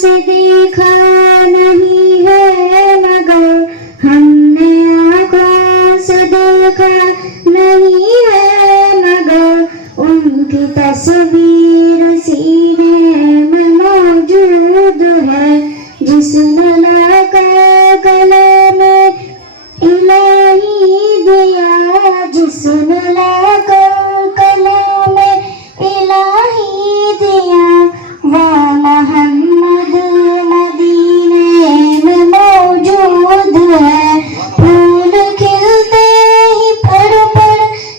سے دیکھا نہیں ہے مگر ہم نے آنکھوں سے دیکھا نہیں ہے مگر ان کی تصویر سینے میں موجود ہے جس نے لا کر کلام الہی دیا جس نے لا کر کلام الہی دیا وہ محمد مدینے میں موجود ہے پھول کھلتے ہی پڑ پڑ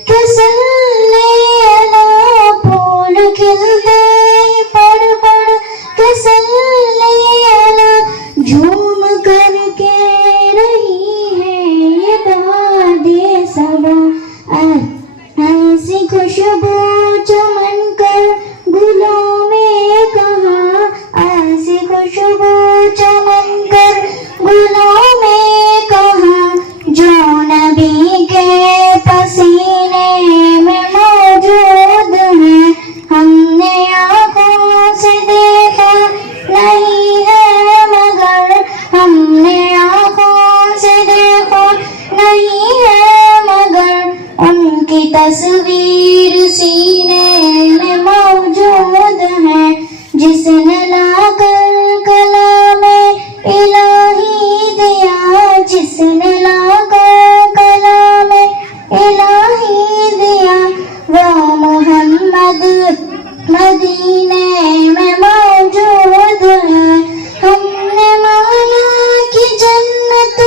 کے صلی علی پھول کھلتے ہی پڑ پڑ کے صلی علی جھوم کر کے رہی ہے یہ بادِ صبا ایسی خوشبو چمن کر گلوں میں کہاں ایسی خوشبو چمن کر گلوں میں کہاں جو نبی کے پسینے میں موجود ہے ہم نے آنکھوں سے دیکھا نہیں ہے مگر ہم نے آنکھوں سے دیکھا نہیں ہے مگر ان کی تصویر سینے میں موجود ہے جس نے لا کر کلام الہی دیا جس نے لا کر کلام الہی دیا وہ محمد مدینے میں موجود ہے ہم نے مانا کہ جنت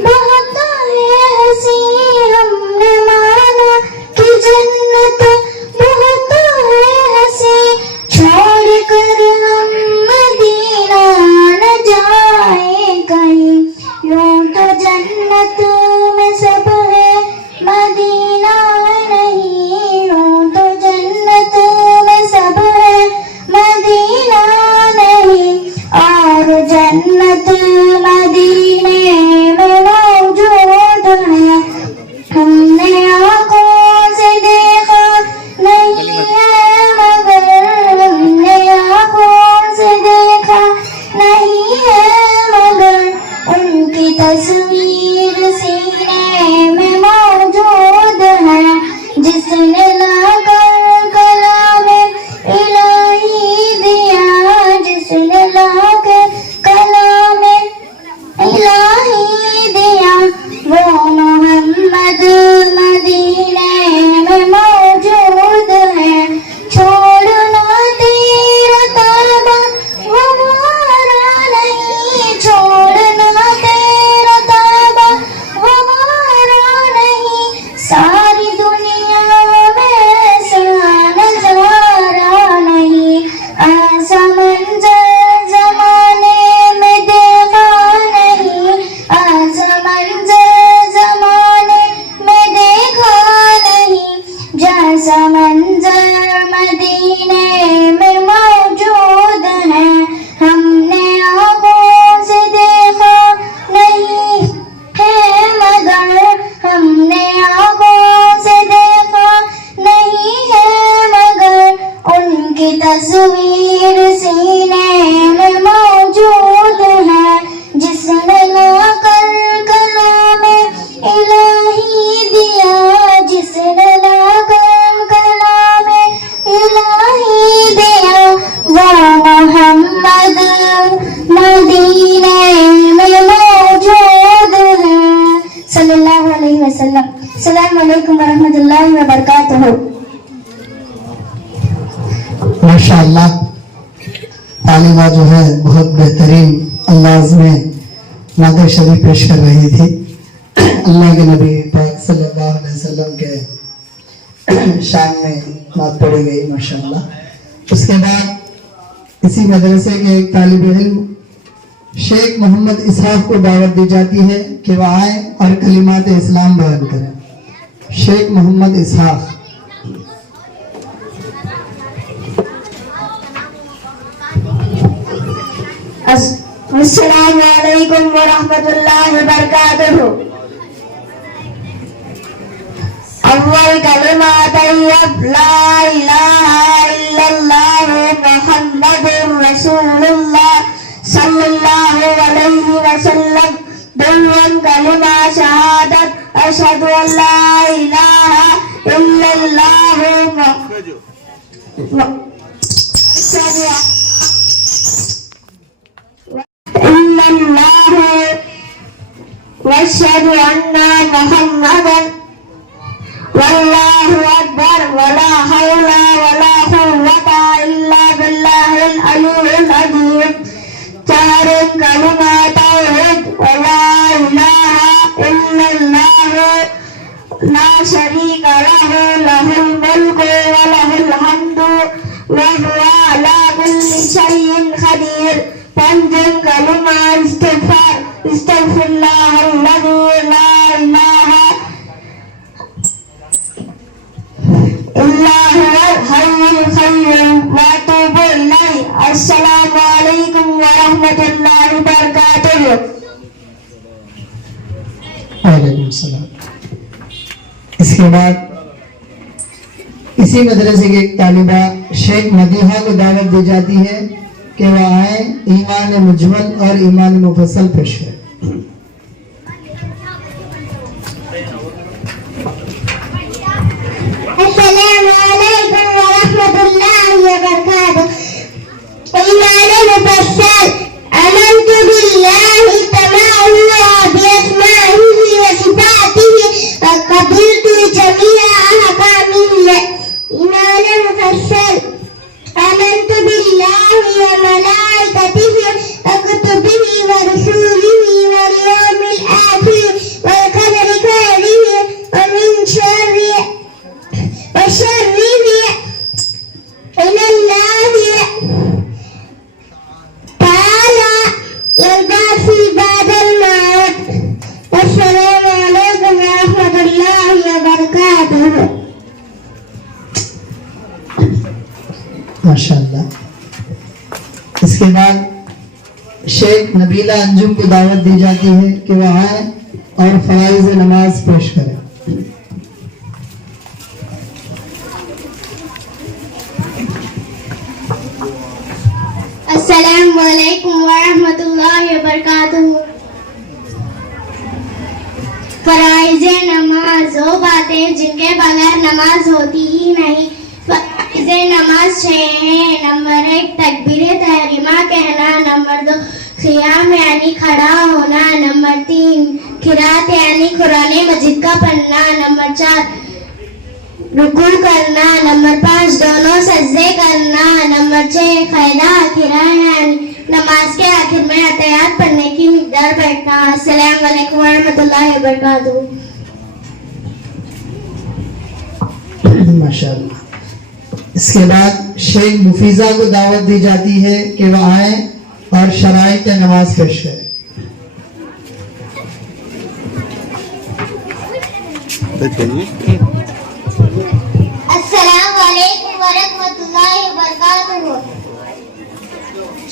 بہت ہے ہنسی ہم نے مانا کہ جنت بہت ہے ہنسی چھوڑ کر ہم مدینہ نہ جائیں کہیں یوں تو جنت میں سب ہے مدینہ نہیں یوں تو جنت میں سب ہے مدینہ نہیں اور جنت مدینے میں موجود ہے ہم نے آنکھوں سے دیکھا نہیں ہے مگر ہم نے آنکھوں سے دیکھا نہیں ہے مگر ان کی تصویر سینے میں موجود ہے جس نے لا کر کلام الہی دیا جس نے لا کر کلام الہی دیا وہ محمد مدینے میں موجود ہے چھوڑنا تیرا طیبہ ہمارا نہیں چھوڑنا تیرا طیبہ ہمارا نہیں ساری دنیا میں ایسا نظارہ نہیں ایسا منظر زمانے میں دیکھا نہیں ایسا منظر زمانے میں دیکھا نہیں جیسا منظر مدینے میں موجود ہے ہم نے آنکھوں سے دیکھا نہیں ہے مگر ہم نے آنکھوں سے دیکھا نہیں ہے مگر ان کی تصویر سینے میں موجود ہے جس نے لا کر کلام الہی دیا جس نے لا کر کلام الہی دیا وہ محمد مدینے میں موجود ہے صلی اللہ علیہ وسلم السلام علیکم ورحمۃ اللہ وبرکاتہ ماشاءاللہ طالبہ جو ہے بہت بہترین انداز میں نعت شریف پیش کر رہی تھی اللہ کے نبی پاک صلی اللہ علیہ وسلم کے شان میں نعت پڑھی گئی ماشاءاللہ. اس کے بعد اسی مدرسے کے ایک طالب علم شیخ محمد اسحاق کو دعوت دی جاتی ہے کہ وہ آئیں اور کلمات اسلام بیان کریں. شیخ محمد اسحاق. السلام علیکم ورحمۃ اللہ وبرکاتہ. اول کلمہ طیب لا الہ الا اللہ محمد رسول اللہ صلی اللہ علیہ وسلم دوم کلمہ شہادت اشہد ان لا الہ الا اللہ واشہد ان محمدا واللہ اکبر ولا حول ولا قوة الا باللہ العلی العظیم چار کلمہ توحید ولا الہ الا اللہ لا شریک لہ لہ الملک ولہ الحمد وهو على كل شيء قدير پنجم کلمہ استغفار استغفر اللہ الذی لا الہ الا هو الحي القيوم واتوب الیہ. السلام علیکم ورحمۃ اللہ وبرکاتہ. وعلیکم السلام. اس کے بعد اسی مدرسے کی ایک طالبہ شیخ مدیحہ کو دعوت دی جاتی ہے کہ وہ آئیں ایمان مجمل اور ایمان مفصل پیش کریں. السلام علیکم ورحمۃ اللہ وبرکاتہ. ایمان مفصل آمنت باللہ تماما باسمائہ وصفاتہ وقبلت جمیع احکامہ. ایمان مفصل آمنت باللہ وملائکتہ وکتبہ ورسولہ والیوم الآخر والقدر خیرہ ومن شرہ إلى الله تعالى والبعث بعد الموت. والسلام عليكم ورحمة الله وبركاته. ماشاءاللہ. اس کے بعد شیخ نبیلہ انجم کو دعوت دی جاتی ہے کہ وہ آئیں اور فرائض نماز پیش کریں. السلام علیکم ورحمۃ اللہ وبرکاتہ. فرائض نماز وہ باتیں جن کے بغیر نماز ہوتی ہی نہیں. فرائض نماز 6 ہیں. نمبر 1 تکبیر تحریمہ کہنا. نمبر 2 قیام یعنی کھڑا ہونا. نمبر 3 قرات یعنی قرآن مجید کا پڑھنا. نمبر 4 رکوع کرنا. نمبر 5 دونوں سجدے کرنا. نمبر 6 قاعدہ آخرہ یعنی نماز کے آخر میں اتحیات پڑھنے کی مقدار بیٹھنا. السلام علیکم ورحمۃ اللہ وبرکاتہ. ماشاءاللہ. اس کے بعد شیخ مفیزہ کو دعوت دی جاتی ہے کہ وہ آئیں اور شرائط نماز پیش کریں. السلام علیکم ورحمۃ اللہ وبرکاتہ.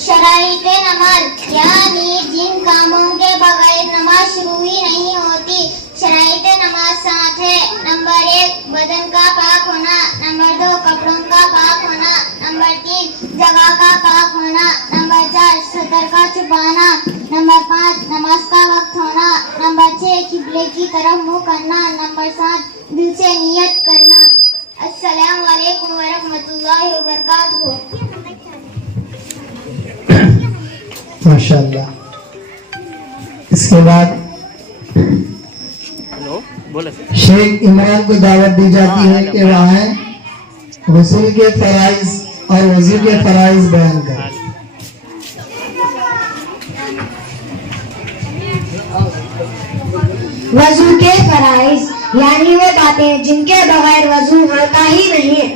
شرائط نماز یعنی جن کاموں کے بغیر نماز شروع ہی نہیں ہوتی. شرائط نماز 7 ہے. نمبر 1 بدن کا پاک ہونا. نمبر 2 کپڑوں کا پاک ہونا. نمبر 3 جگہ کا پاک ہونا. نمبر 4 سطر کا چھپانا. نمبر 5 نماز کا وقت ہونا. نمبر 6 قبلے کی طرف منہ کرنا. نمبر 7 دل سے نیت کرنا. السلام علیکم ورحمۃ اللہ وبرکاتہ. ماشاءاللہ. اس کے بعد شیخ عمران کو دعوت دی جاتی ہے کہ وہ آئیں غسل کے فرائض اور وضو کے فرائض بیان کریں. وضو کے فرائض یعنی وہ باتیں جن کے بغیر وضو ہوتا ہی نہیں ہے.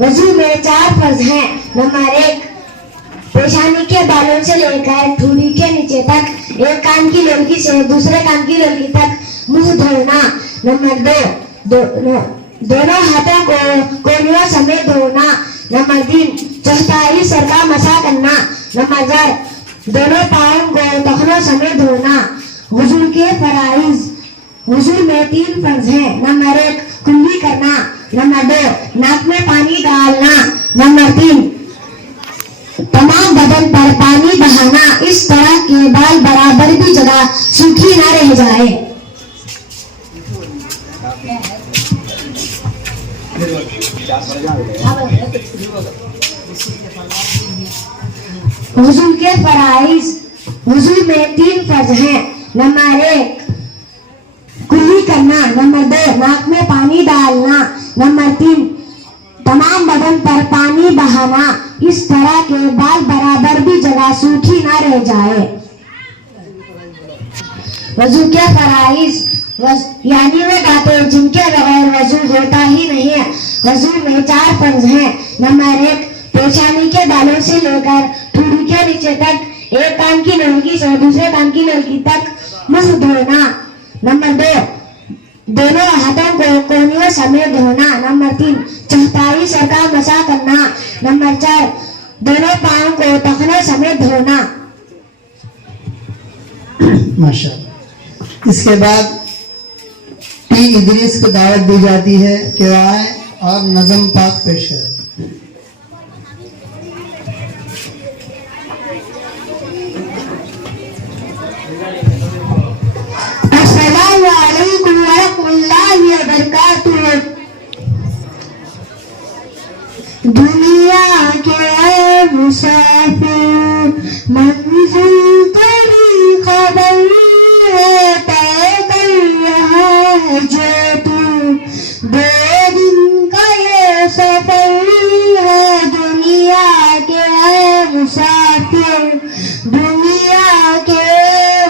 وضو میں 4 فرض ہیں. نمبر 1 پیشانی کے بالوں سے لے کر ٹھوڑی کے نیچے تک ایک کان کی لوکی سے دوسرے کان کی لوکی تک منہ دھونا. نمبر 2 دونوں ہاتھوں کو کونیوں سمیت دھونا. نمبر 3 چوتھائی سر کا مسح کرنا. نمبر 4 دونوں پاؤں کو ٹخنوں سمیت دھونا. وضو کے فرائض وضو میں 3 فرض ہیں. نمبر 1 کلی کرنا. نمبر 2 ناک میں پانی ڈالنا. نمبر 3 तमाम बदन पर पानी बहाना, इस तरह के बाल बराबर भी जगह सूखी न रह जाए। वुज़ू के फराइज। वुज़ू में 3 फर्ज हैं। नंबर 1 कुल्ली करना, नंबर 2 नाक में पानी डालना, नंबर 3 तमाम बदन पर पानी बहाना, इस तरह के बाल बराबर भी जगह सूखी ना रह जाए। वज़ू के फराइज यानी वे बातें जिनके बगैर वज़ू होता ही नहीं है। वज़ू में 4 फर्ज हैं। नंबर 1 पेशानी के बालों से लेकर ठुड्डी के नीचे तक, एक कान की नलकी से दूसरे कान की नलकी तक मुंह धोना। नंबर 2 दोनों हाथों को कोहनियों समेत धोना। नंबर 3 चौथाई सर का मसा करना। नंबर 4 दोनों पांव को टखने समेत धोना। माशाअल्लाह। इसके बाद टी इदरीस को दावत दी जाती है कि वो आए और नज़म पाक पेश करें। अस्सलामु अलैकुम व रहमतुल्लाहि व बरकातुहू। दुनिया के मुसाफिर मंजिल तेरी खबर है, तय कर रहा है जो तू, 2 दिन का ये सफर है। दुनिया के मुसाफिर, दुनिया के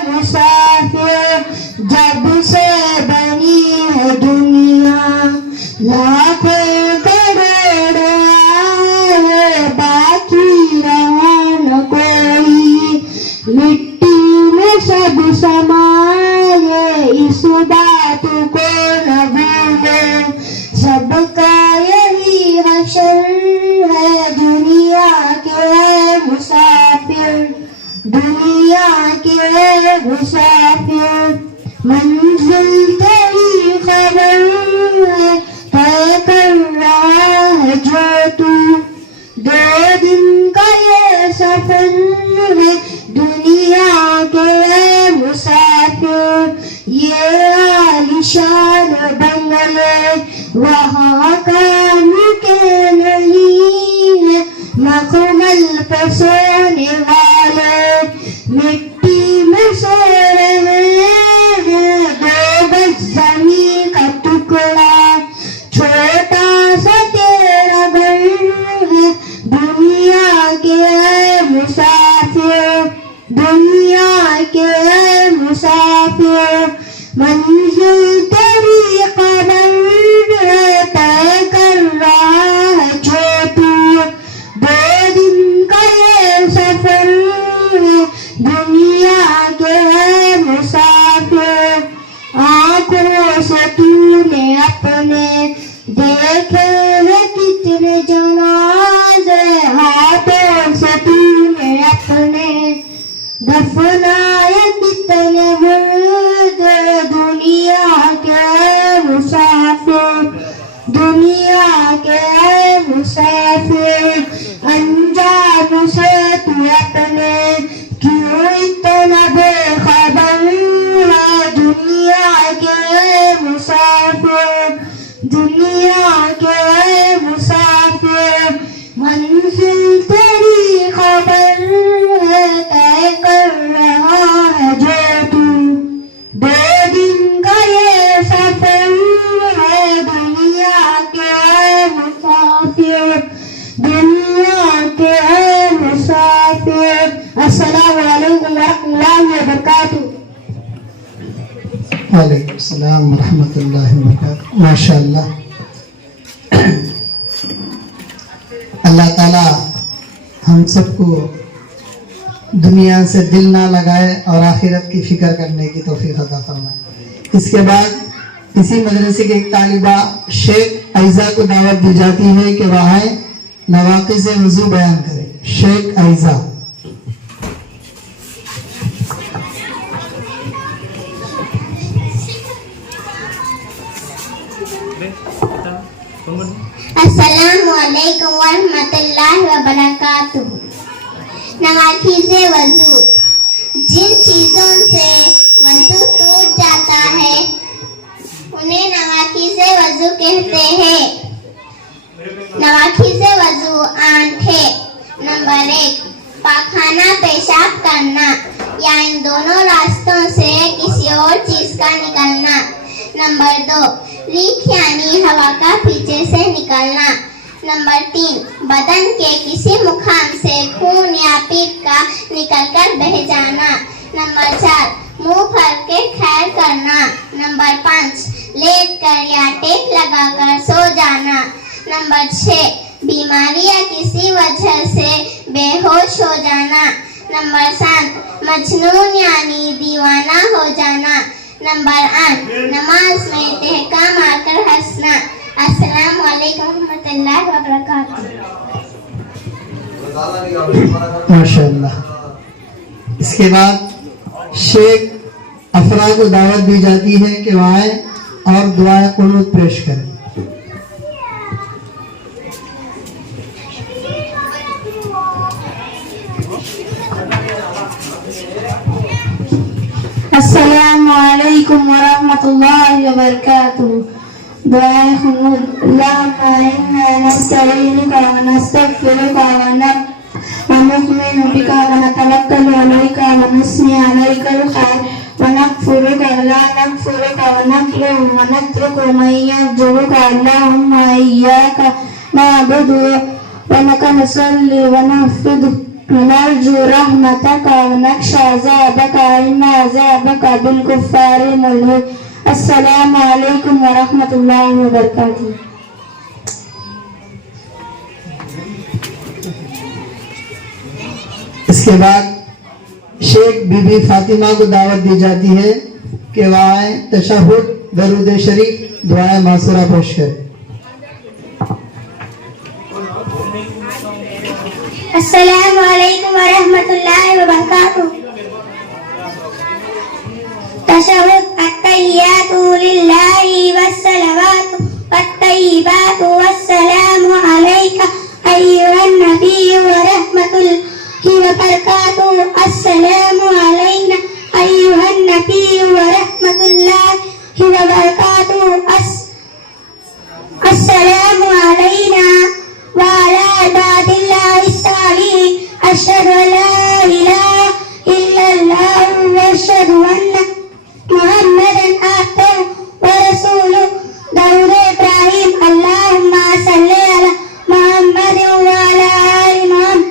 मुसाफिर, जब से बनी है दुनिया लाखों करोड़ों आए, बाकी रहा न कोई, मिट्टी में सब समाये, इस बात को न भूलो, सबका यही हशर है। दुनिया के मुसाफिर, दुनिया के मुसाफिर, मंजिल तेरी खबर है, तय कर रहा है जो तू, 2 दिन का ये सफर है। दुनिया के मुसाफिर, ये आलिशान बंगले वहाँ काम के नहीं है, मखमल पे सोने वाले मिट्टी में सो रहे हैं। 2 गज जमीन का टुकड़ा, छोटा सा तेरा घर है। दुनिया के मुसाफिर, दुनिया के मुसाफिर, मंजिल तेरी कदर है, तय कर रहा है जो तू, 2 दिन का ये सफर है। दुनिया के मुसाफिर, आंखों से तूने अपने देखे हैं कितने जनाजे, हाथों से तूने अपने दफनाए कितने मुर्दे। दुनिया के मुसाफिर, दुनिया के मुसाफिर, अंजाम से तू अपने क्यों इतना बेखबर है। दुनिया के मुसाफिर, दुनिया के मुसाफिर, मंजिल तेरी खबर है, तय कर रहा है जो तू, 2 दिन का ये सफर है। दुनिया के मुसाफिर, दुनिया के मुसाफिर। अस्सलामु अलैकुम व रहमतुल्लाहि व बरकातुहू। वालेकुम सलाम व रहमतुल्लाहि व बरकातुहू। माशाअल्लाह। अल्लाह ताला हम सबको दुनिया से दिल ना लगाए और आखिरत की फिक्र करने की तौफीक अता फरमाए। इसके बाद इसी मदरसे के एक तालिबा शेख आइजा को दावत दी जाती है कि वह आए नवाक़िज़ वज़ू बयान करें। शेख आइजा। अस्सलामु अलैकुम व रहमतुल्लाहि व बरकातुहू। نواقض وضو، جن چیزوں سے وضو ٹوٹ جاتا ہے انہیں نواقض وضو کہتے ہیں۔ نواقض وضو آنکھیں، نمبر 1 پاخانہ پیشاب کرنا یا ان دونوں راستوں سے کسی اور چیز کا نکلنا۔ نمبر 2 ریکھ یعنی ہوا کا پیچھے سے نکلنا۔ نمبر 3 بدن کے کسی مقام سے خون یا پیپ کا نکل کر بہہ جانا۔ نمبر 4 منہ بھر کے کھیر کرنا۔ نمبر 5 لیٹ کر یا ٹیک لگا کر سو جانا۔ نمبر 6 بیماری یا کسی وجہ سے بے ہوش ہو جانا۔ نمبر 7 مجنون یعنی دیوانہ ہو جانا۔ نمبر 8 نماز میں ٹہکا مار کر ہنسنا۔ السلام علیکم ورحمۃ اللہ وبرکاتہ۔ ماشاء اللہ۔ اس کے بعد شیخ افراد کو دعوت دی جاتی ہے کہ وہ آئیں اور دعائیں قنوت پیش کریں۔ السلام علیکم ورحمۃ اللہ وبرکاتہ۔ دعائے قنوت۔ اللہم انا نستعینک ونستغفرک ونؤمن بک ونتوکل علیک ونثنی علیک الخیر ونغفرک لا نغفرک ونطلب ونترک من یرجوک اللہم ایاک نعبد ولک نصلی ونحفظ ونرجو رحمتك ونخشى عذابك إن عذابك بالكفار ملحق۔ السلام علیکم ورحمۃ اللہ وبرکاتہ۔ اس کے بعد شیخ بی بی فاطمہ کو دعوت دی جاتی ہے کہ وہ آئیں، تشہد، درود شریف، دعائیں معصورہ پیش کریں۔ السلام علیکم ورحمۃ اللہ وبرکاتہ۔ تشہد۔ التحیات للہ والصلوات والطیبات والسلام علیک ایھا النبی ورحمۃ اللہ وبرکاتہ۔ السلام علینا ایھا النبی ورحمۃ اللہ وبرکاتہ۔ السلام علینا وعلی عباد اللہ الصالحین۔ اشہد ان لا الہ الا اللہ واشہد ان محمدا عبدہ ورسولہ۔ درود ابراہیم۔ اللہم صلی علی محمد وعلی آل محمد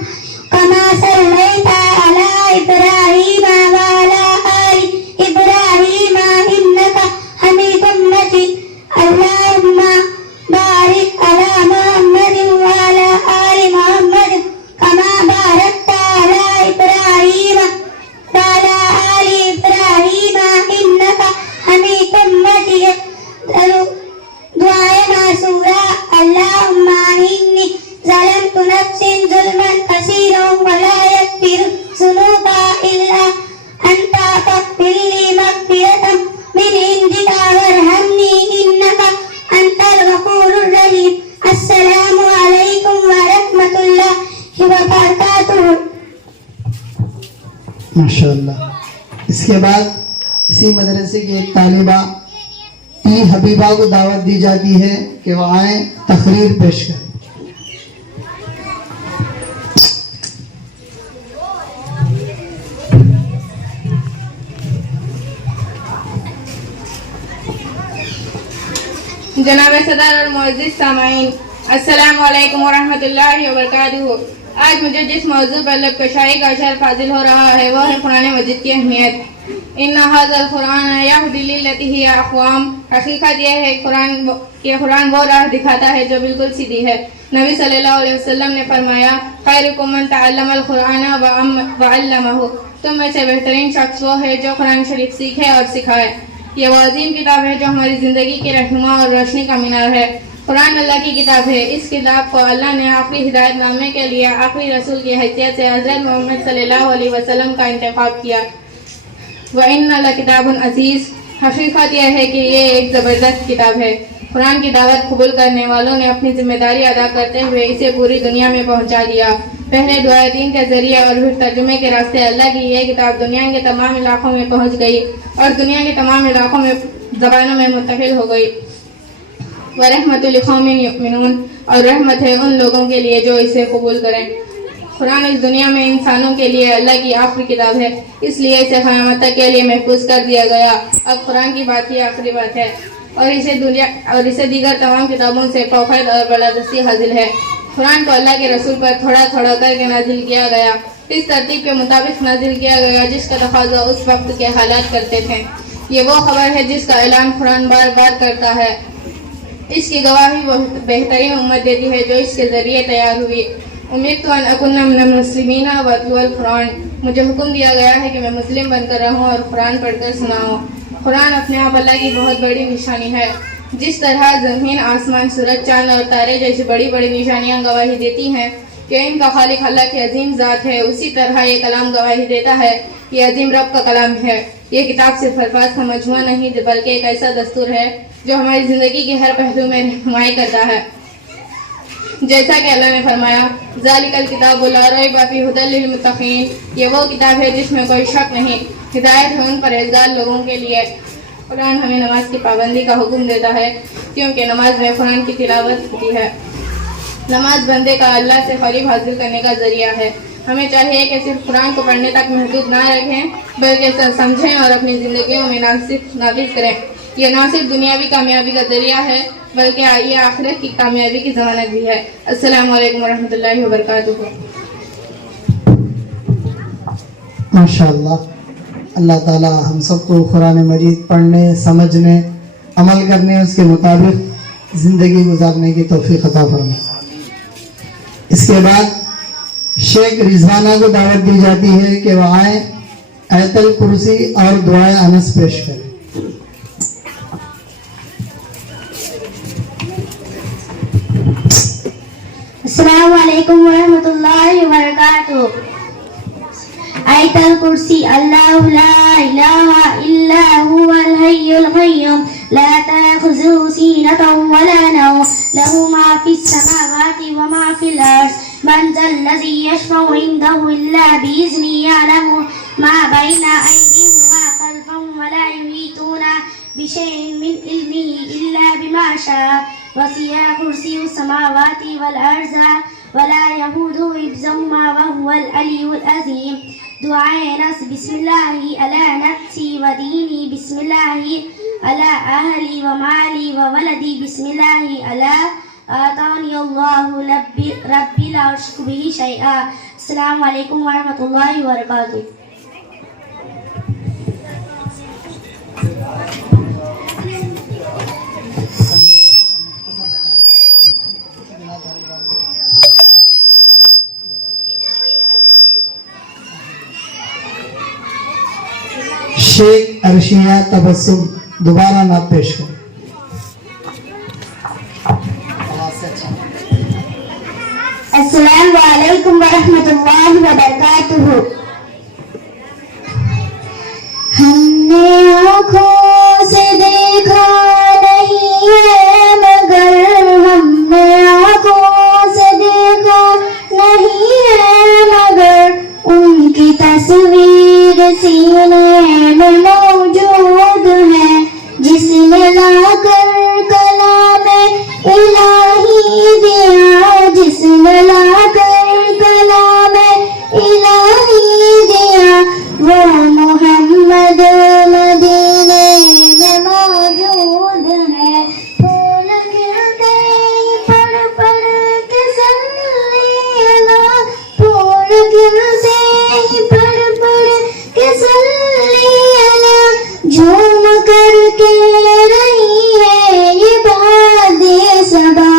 کما صلیت علی ابراہیم وعلی آل ابراہیم انک حمید مجید۔ اللہم بارک علی محمد وعلی آل محمد کما بارکت علی ابراہیم وعلی آل ابراہیم انک حمید مجید۔ دعائے معصورہ۔ اللہم انی ظلمت نفسی ظلما کثیرا ولا یغفر الذنوب الا انت فاغفر لی مغفرۃ من عندک وارحمنی انک انت الغفور الرحیم۔ السلام علیکم ورحمۃ اللہ وبرکاتہ۔ ماشاء اللہ۔ اس کے بعد اسی مدرسے کی ایک طالبہ ای حبیبہ کو دعوت دی جاتی ہے کہ وہ آئیں، تقریر پیش کریں۔ جناب صدر اور معزز سامعین، السلام علیکم ورحمۃ اللہ وبرکاتہ۔ آج مجھے جس موضوع پر لب کشائی کا شرف حاصل ہو رہا ہے وہ ہے قرآن مجید کی اہمیت۔ ان ھذا القرآن یہدی للتی ہی اقوام۔ حقیقت یہ ہے کہ قرآن وہ راہ دکھاتا ہے جو بالکل سیدھی ہے۔ نبی صلی اللہ علیہ وسلم نے فرمایا، خیرکم من تعلم القرآن وعلمہ۔ تم میں سے بہترین شخص وہ ہے جو قرآن شریف سیکھے اور سکھائے۔ یہ وہ عظیم کتاب ہے جو ہماری زندگی کے رہنما اور روشنی کا مینار ہے۔ قرآن اللہ کی کتاب ہے۔ اس کتاب کو اللہ نے آخری ہدایت نامے کے لیے آخری رسول کی حیثیت سے حضرت محمد صلی اللہ علیہ وسلم کا انتخاب کیا۔ وَإِنَّ لَكِتَابٌ عزیز۔ حقیقت یہ ہے کہ یہ ایک زبردست کتاب ہے۔ قرآن کی دعوت قبول کرنے والوں نے اپنی ذمہ داری ادا کرتے ہوئے اسے پوری دنیا میں پہنچا دیا. پہلے دعائے دین کے ذریعے اور پھر ترجمے کے راستے اللہ کی یہ کتاب دنیا کے تمام علاقوں میں پہنچ گئی اور دنیا کے تمام علاقوں میں زبانوں میں منتقل ہو گئی. وَرَحْمَةُ لِقَوْمٍ يُؤْمِنُونَ اور رحمت ہے ان لوگوں کے لیے جو اسے قبول کریں. قرآن اس دنیا میں انسانوں کے لیے اللہ کی آخری کتاب ہے، اس لیے اسے قیامت تک کے لیے محفوظ کر دیا گیا. اب قرآن کی بات ہی آخری بات ہے اور اسے دیگر تمام کتابوں سے فوقیت اور بالادستی حاصل ہے. قرآن کو اللہ کے رسول پر تھوڑا تھوڑا کر کے نازل کیا گیا، اس ترتیب کے مطابق نازل کیا گیا جس کا تقاضا اس وقت کے حالات کرتے تھے. یہ وہ خبر ہے جس کا اعلان قرآن بار بار کرتا ہے. اس کی گواہی وہ بہترین امت دیتی ہے جو اس کے ذریعے تیار ہوئی. امرت ان اکون من المسلمین واتلو القرآن، مجھے حکم دیا گیا ہے کہ میں مسلم بن کر رہوں اور قرآن پڑھ کر سناؤں. قرآن اپنے آپ اللہ کی بہت بڑی نشانی ہے. جس طرح زمین، آسمان، سورج، چاند اور تارے جیسی بڑی بڑی نشانیاں گواہی دیتی ہیں کہ ان کا خالق اللہ کی عظیم ذات ہے، اسی طرح یہ کلام گواہی دیتا ہے یہ عظیم رب کا کلام ہے. یہ کتاب صرف الفاظ کا مجموعہ نہیں بلکہ ایک ایسا دستور ہے جو ہماری زندگی کے ہر پہلو میں رہنمائی کرتا ہے. جیسا کہ اللہ نے فرمایا ذالک الکتاب لا ریب فیہ ھدی للمتقین، یہ وہ کتاب ہے جس میں کوئی شک نہیں، ہدایت ہے ان پرہیزگار لوگوں کے لیے. قرآن ہمیں نماز کی پابندی کا حکم دیتا ہے کیونکہ نماز میں قرآن کی تلاوت ہوتی ہے. نماز بندے کا اللہ سے قریب حاصل کرنے کا ذریعہ ہے. ہمیں چاہیے کہ صرف قرآن کو پڑھنے تک محدود نہ رکھیں بلکہ سمجھیں اور اپنی زندگیوں میں نافذ کریں. یہ نہ صرف دنیاوی کامیابی کا ذریعہ ہے بلکہ یہ آخرت کی کامیابی کی ضمانت بھی ہے. السلام علیکم ورحمۃ اللہ وبرکاتہ. ماشاءاللہ، اللہ تعالی ہم سب کو قرآن مجید پڑھنے، سمجھنے، عمل کرنے، اس کے مطابق زندگی گزارنے کی توفیق عطا فرمائے. اس کے بعد شیخ رضوانہ کو دعوت دی جاتی ہے کہ وہ آئیں، آیت الکرسی اور دعائے انس پیش کریں. السلام علیکم ورحمۃ اللہ وبرکاتہ. آیت الکرسی. اللہ لا الہ الا هو الحی القیوم لا تأخذه سینۃ ولا نوم له ما فی السماوات وما فی الارض من ذا الذی یشفع عنده الا بإذنه یعلم ما بین ایدیہم وما خلفهم ولا یحیطون بشیء من علمه الا بما شاء وسع کرسی السماوات والارض ولا يئوده حفظهما وهو العلی العظیم. دعائے نص. بسم اللہ علی نفسی و دینی، بسم اللہ علی اہلی و مالی و ولدی، بسم اللہ علی آتانی اللہ ربی لا اشرک به شیئا. السلام علیکم ورحمۃ اللہ وبرکاتہ. شیخ عرشیہ تبسم دوبارہ نعت پیش کریں. السلام علیکم ورحمۃ اللہ وبرکاتہ. ہم نے آنکھوں سے دیکھا نہیں ہے مگر، ہم نے آنکھوں سے دیکھا نہیں ہے مگر، ان کی تصویر سینے میں موجود ہے، جس نے لا کر کلام الہی دیا، جس نے لا کر کلام الہی دیا، وہ محمد مدینے میں موجود ہے. پھول کھلتے ہی پڑھ پڑھ کے صلی اللہ، پھول کھلتے ہی پڑھ پڑھ کے صلی اللہ، جھوم کر کہہ رہی ہے یہ بادِ صبا،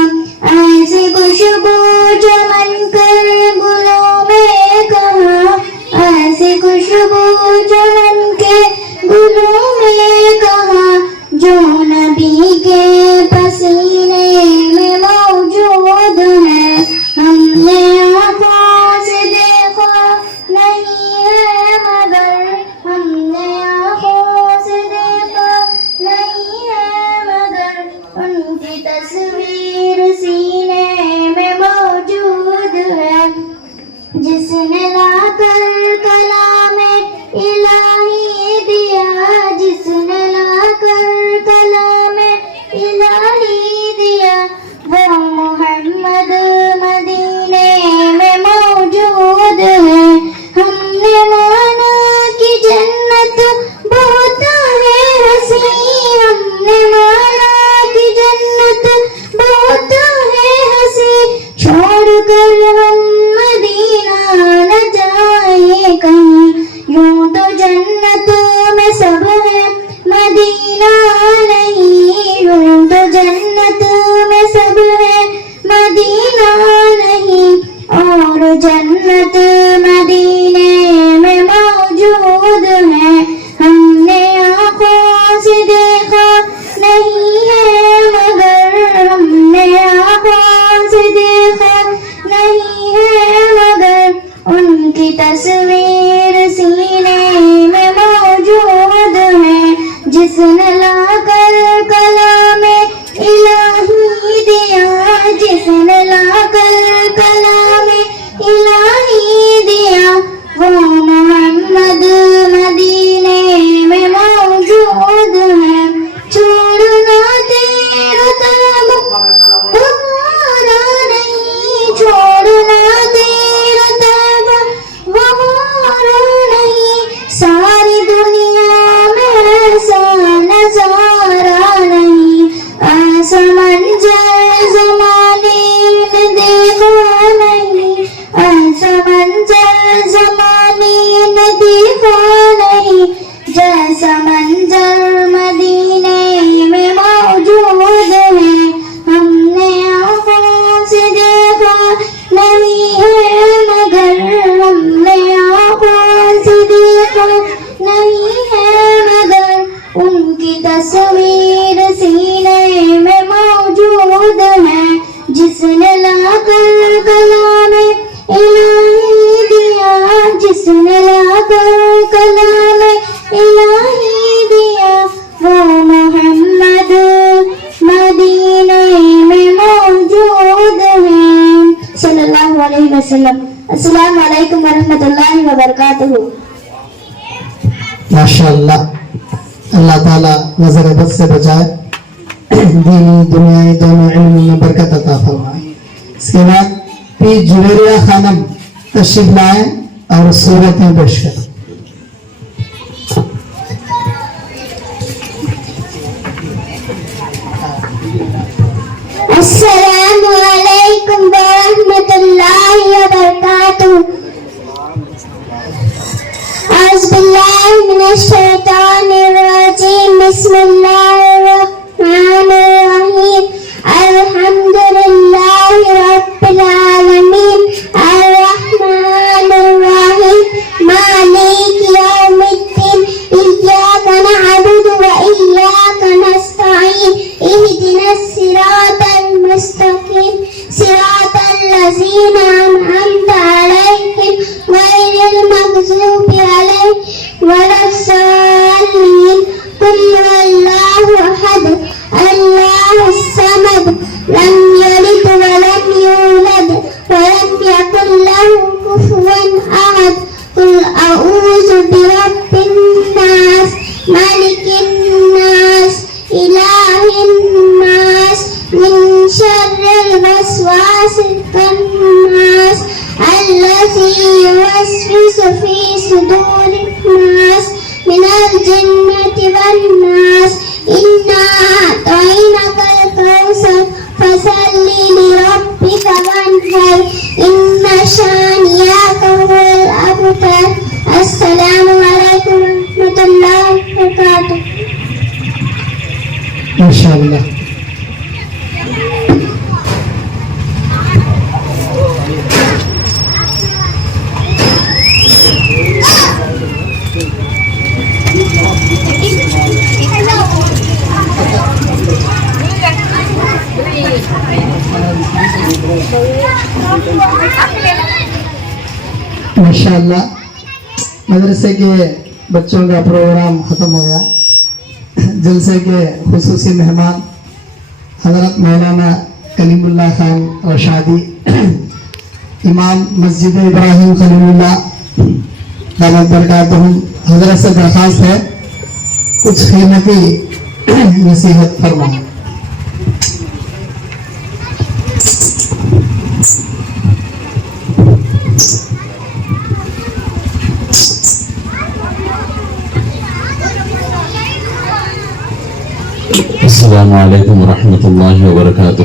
ایسی خوشبو چمن کر گلوں میں کہاں، ایسی خوشبو چمن کے گلوں میں کہاں، جو نبی کے پسینے میں موجود ہے. ہم نے آنکھوں سے دیکھا نہیں ہے مگر، ہم نے آنکھوں سے دیکھا نہیں ہے مگر، ان کے جس نے لا کر کلام الہی دیا، جس نے لا کر کلام الہی دیا، وہ محمد مدینے میں موجود ہے۔ چھوڑنا تیرا طلب ہمارا نہیں، چھوڑنا تیرا طلب ہمارا نہیں، ساری دنیا میں ایسا نظارہ نہیں، ایسا منظر زمانے میں دیکھا نہیں، ایسا منظر زمانے میں دیکھا نہیں، جیسا منظر مدینے میں موجود ہے۔ ہم نے آنکھوں سے دیکھا نہیں ہے مگر، ہم نے آنکھوں سے دیکھا نہیں ہے مگر، ان کی تصویر سینے میں موجود ہے۔ جس نے لا کر کلام الہی دیا، جس نے لا کر کلام الہی دیا، وہ محمد مدینے میں موجود ہے صلی اللہ علیہ وسلم۔ السلام علیکم ورحمۃ اللہ وبرکاتہ۔ ماشاءاللہ، اللہ تعالیٰ نظر بد سے بچائے، دینی دنیائی دونوں علم میں برکت عطا فرمائے۔ اس کے بعد پی جویریہ خانم تشریف لائیں اور صورتیں پیش کریں۔ السلام علیکم ورحمۃ اللہ وبرکاتہ۔ اعوذ باللہ من الشیطان الرجیم، بسم اللہ الرحمن الرحیم، الحمد للہ رب العالمین، الرحمن الرحیم، مالک یوم الدین، ایاک نعبد و ایاک نستعین، اہدنا الصراط المستقیم، صراط الذین انعمت علیہم غیر المغضوب علیہم ولا الضالین۔ قل هو اللہ احد اللہ الصمد لم یلد ولم یولد ولم یکن له کفوا احد۔ قل اعوذ برب الناس ملک الناس الہ الناس من شر الوسواس الخناس الذی یوسوس فی صدور الناس من الجنة والناس۔ إنا أعطيناك الكوثر فصل لربك وانحر إن شانئك هو الأبتر۔ السلام علیکم ورحمۃ اللہ وبرکاتہ۔ انشاءاللہ۔ ماشاءاللہ، مدرسے کے بچوں کا پروگرام ختم ہو گیا۔ جلسے کے خصوصی مہمان حضرت مولانا کلیم اللہ خان رشادی، امام مسجد ابراہیم خلیل اللہ دامت برکاتہم، حضرت سے درخواست ہے کچھ قیمتی نصیحت فرمائیں۔ السلام علیکم ورحمۃ اللہ وبرکاتہ۔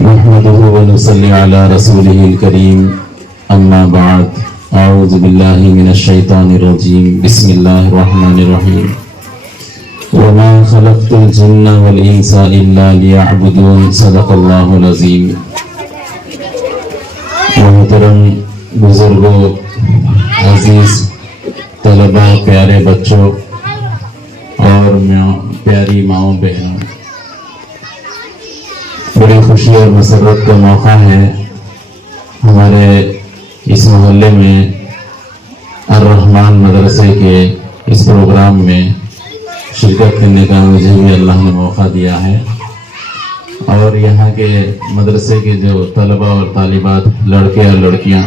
نحمدہ ونصلی علی رسولہ الکریم، اما بعد، اعوذ باللہ من الشیطان الرجیم، بسم اللہ الرحمن الرحیم۔ وما خلقت الجن والانس الا لیعبدون، صدق اللہ العظیم۔ محترم بزرگوں، عزیز طلباء، پیارے بچوں اور پیاری ماؤں بہنوں، بڑی خوشی اور مسرت کا موقع ہے ہمارے اس محلے میں الرحمن مدرسے کے اس پروگرام میں शिरकत करने का मुझे भी अल्लाह ने मौका दिया है और यहाँ के मदरसे के जो तलबा और तालिबात लड़के और लड़कियाँ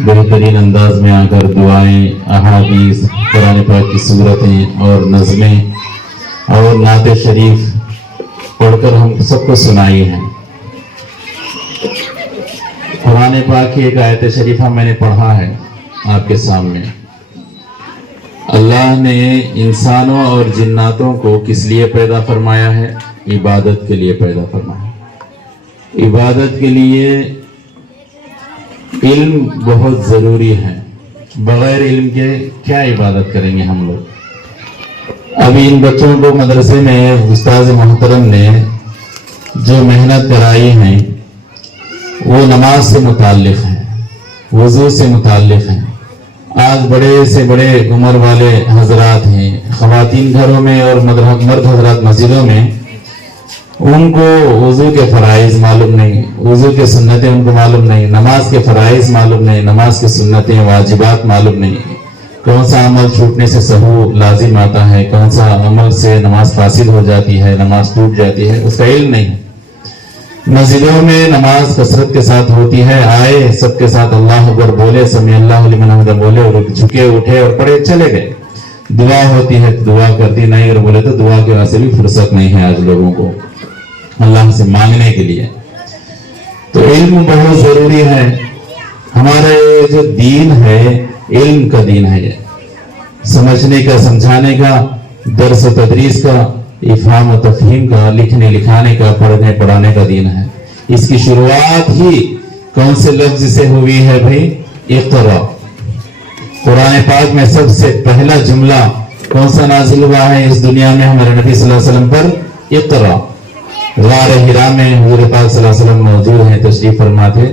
बेहतरीन अंदाज में आकर दुआएं, अहादीस, कुरान पाक की सूरतें और नज़में और नाते शरीफ पढ़कर हम सबको सुनाई है। कुरान पाक की एक आयत शरीफा मैंने पढ़ा है आपके सामने। अल्लाह ने इंसानों और जिन्नातों को किस लिए पैदा फरमाया है? इबादत के लिए पैदा फरमाया। इबादत के लिए इल्म बहुत ज़रूरी है। बगैर इल्म के क्या इबादत करेंगे हम लोग? अभी इन बच्चों को मदरसे में उस्ताद मोहतरम ने जो मेहनत कराई है वो नमाज से मुताल्लिक़ है, वज़ू से मुताल्लिक़ है। आज बड़े से बड़े उम्र वाले हजरात हैं, ख़वातीन घरों में और मर्द हजरात मस्जिदों में, उनको वज़ू के फ़राइज़ मालूम नहीं, वज़ू के सुन्नतें उनको मालूम नहीं, नमाज के फ़राइज़ मालूम नहीं, नमाज के सुन्नतें वाजिबात मालूम नहीं, कौन सा अमल छूटने से सहू लाजिम आता है, कौन सा अमल से नमाज फासिद हो जाती है, नमाज टूट जाती है, उसका इल्म नहीं है। मस्जिदों में नमाज कसरत के साथ होती है, आए सबके साथ अल्लाह अकबर बोले, समी अल्लाहु लिमन हमिदा बोले और झुके उठे और पढ़े चले गए। दुआ होती है तो दुआ करती नहीं, और बोले तो दुआ के वैसे भी फुर्सत नहीं है आज लोगों को अल्लाह से मांगने के लिए। तो इल्म बहुत जरूरी है। हमारे जो दीन है इल्म का दीन है, ये समझने का, समझाने का, दर्स तदरीस का, इफ़हाम व तफ़हीम का, लिखने लिखाने का, पढ़ने पढ़ाने का दीन है। इसकी शुरुआत ही कौन से लफ्ज से हुई है भाई? इक़रा। कुरान पाक में सबसे पहला जुमला कौन सा नाजिल हुआ है इस दुनिया में हमारे नबी सल्लल्लाहु अलैहि वसल्लम पर? इक़रा। गार हिरा में हुज़ूर पाक सल्लल्लाहु अलैहि वसल्लम मौजूद हैं, तशरीफ फरमा थे।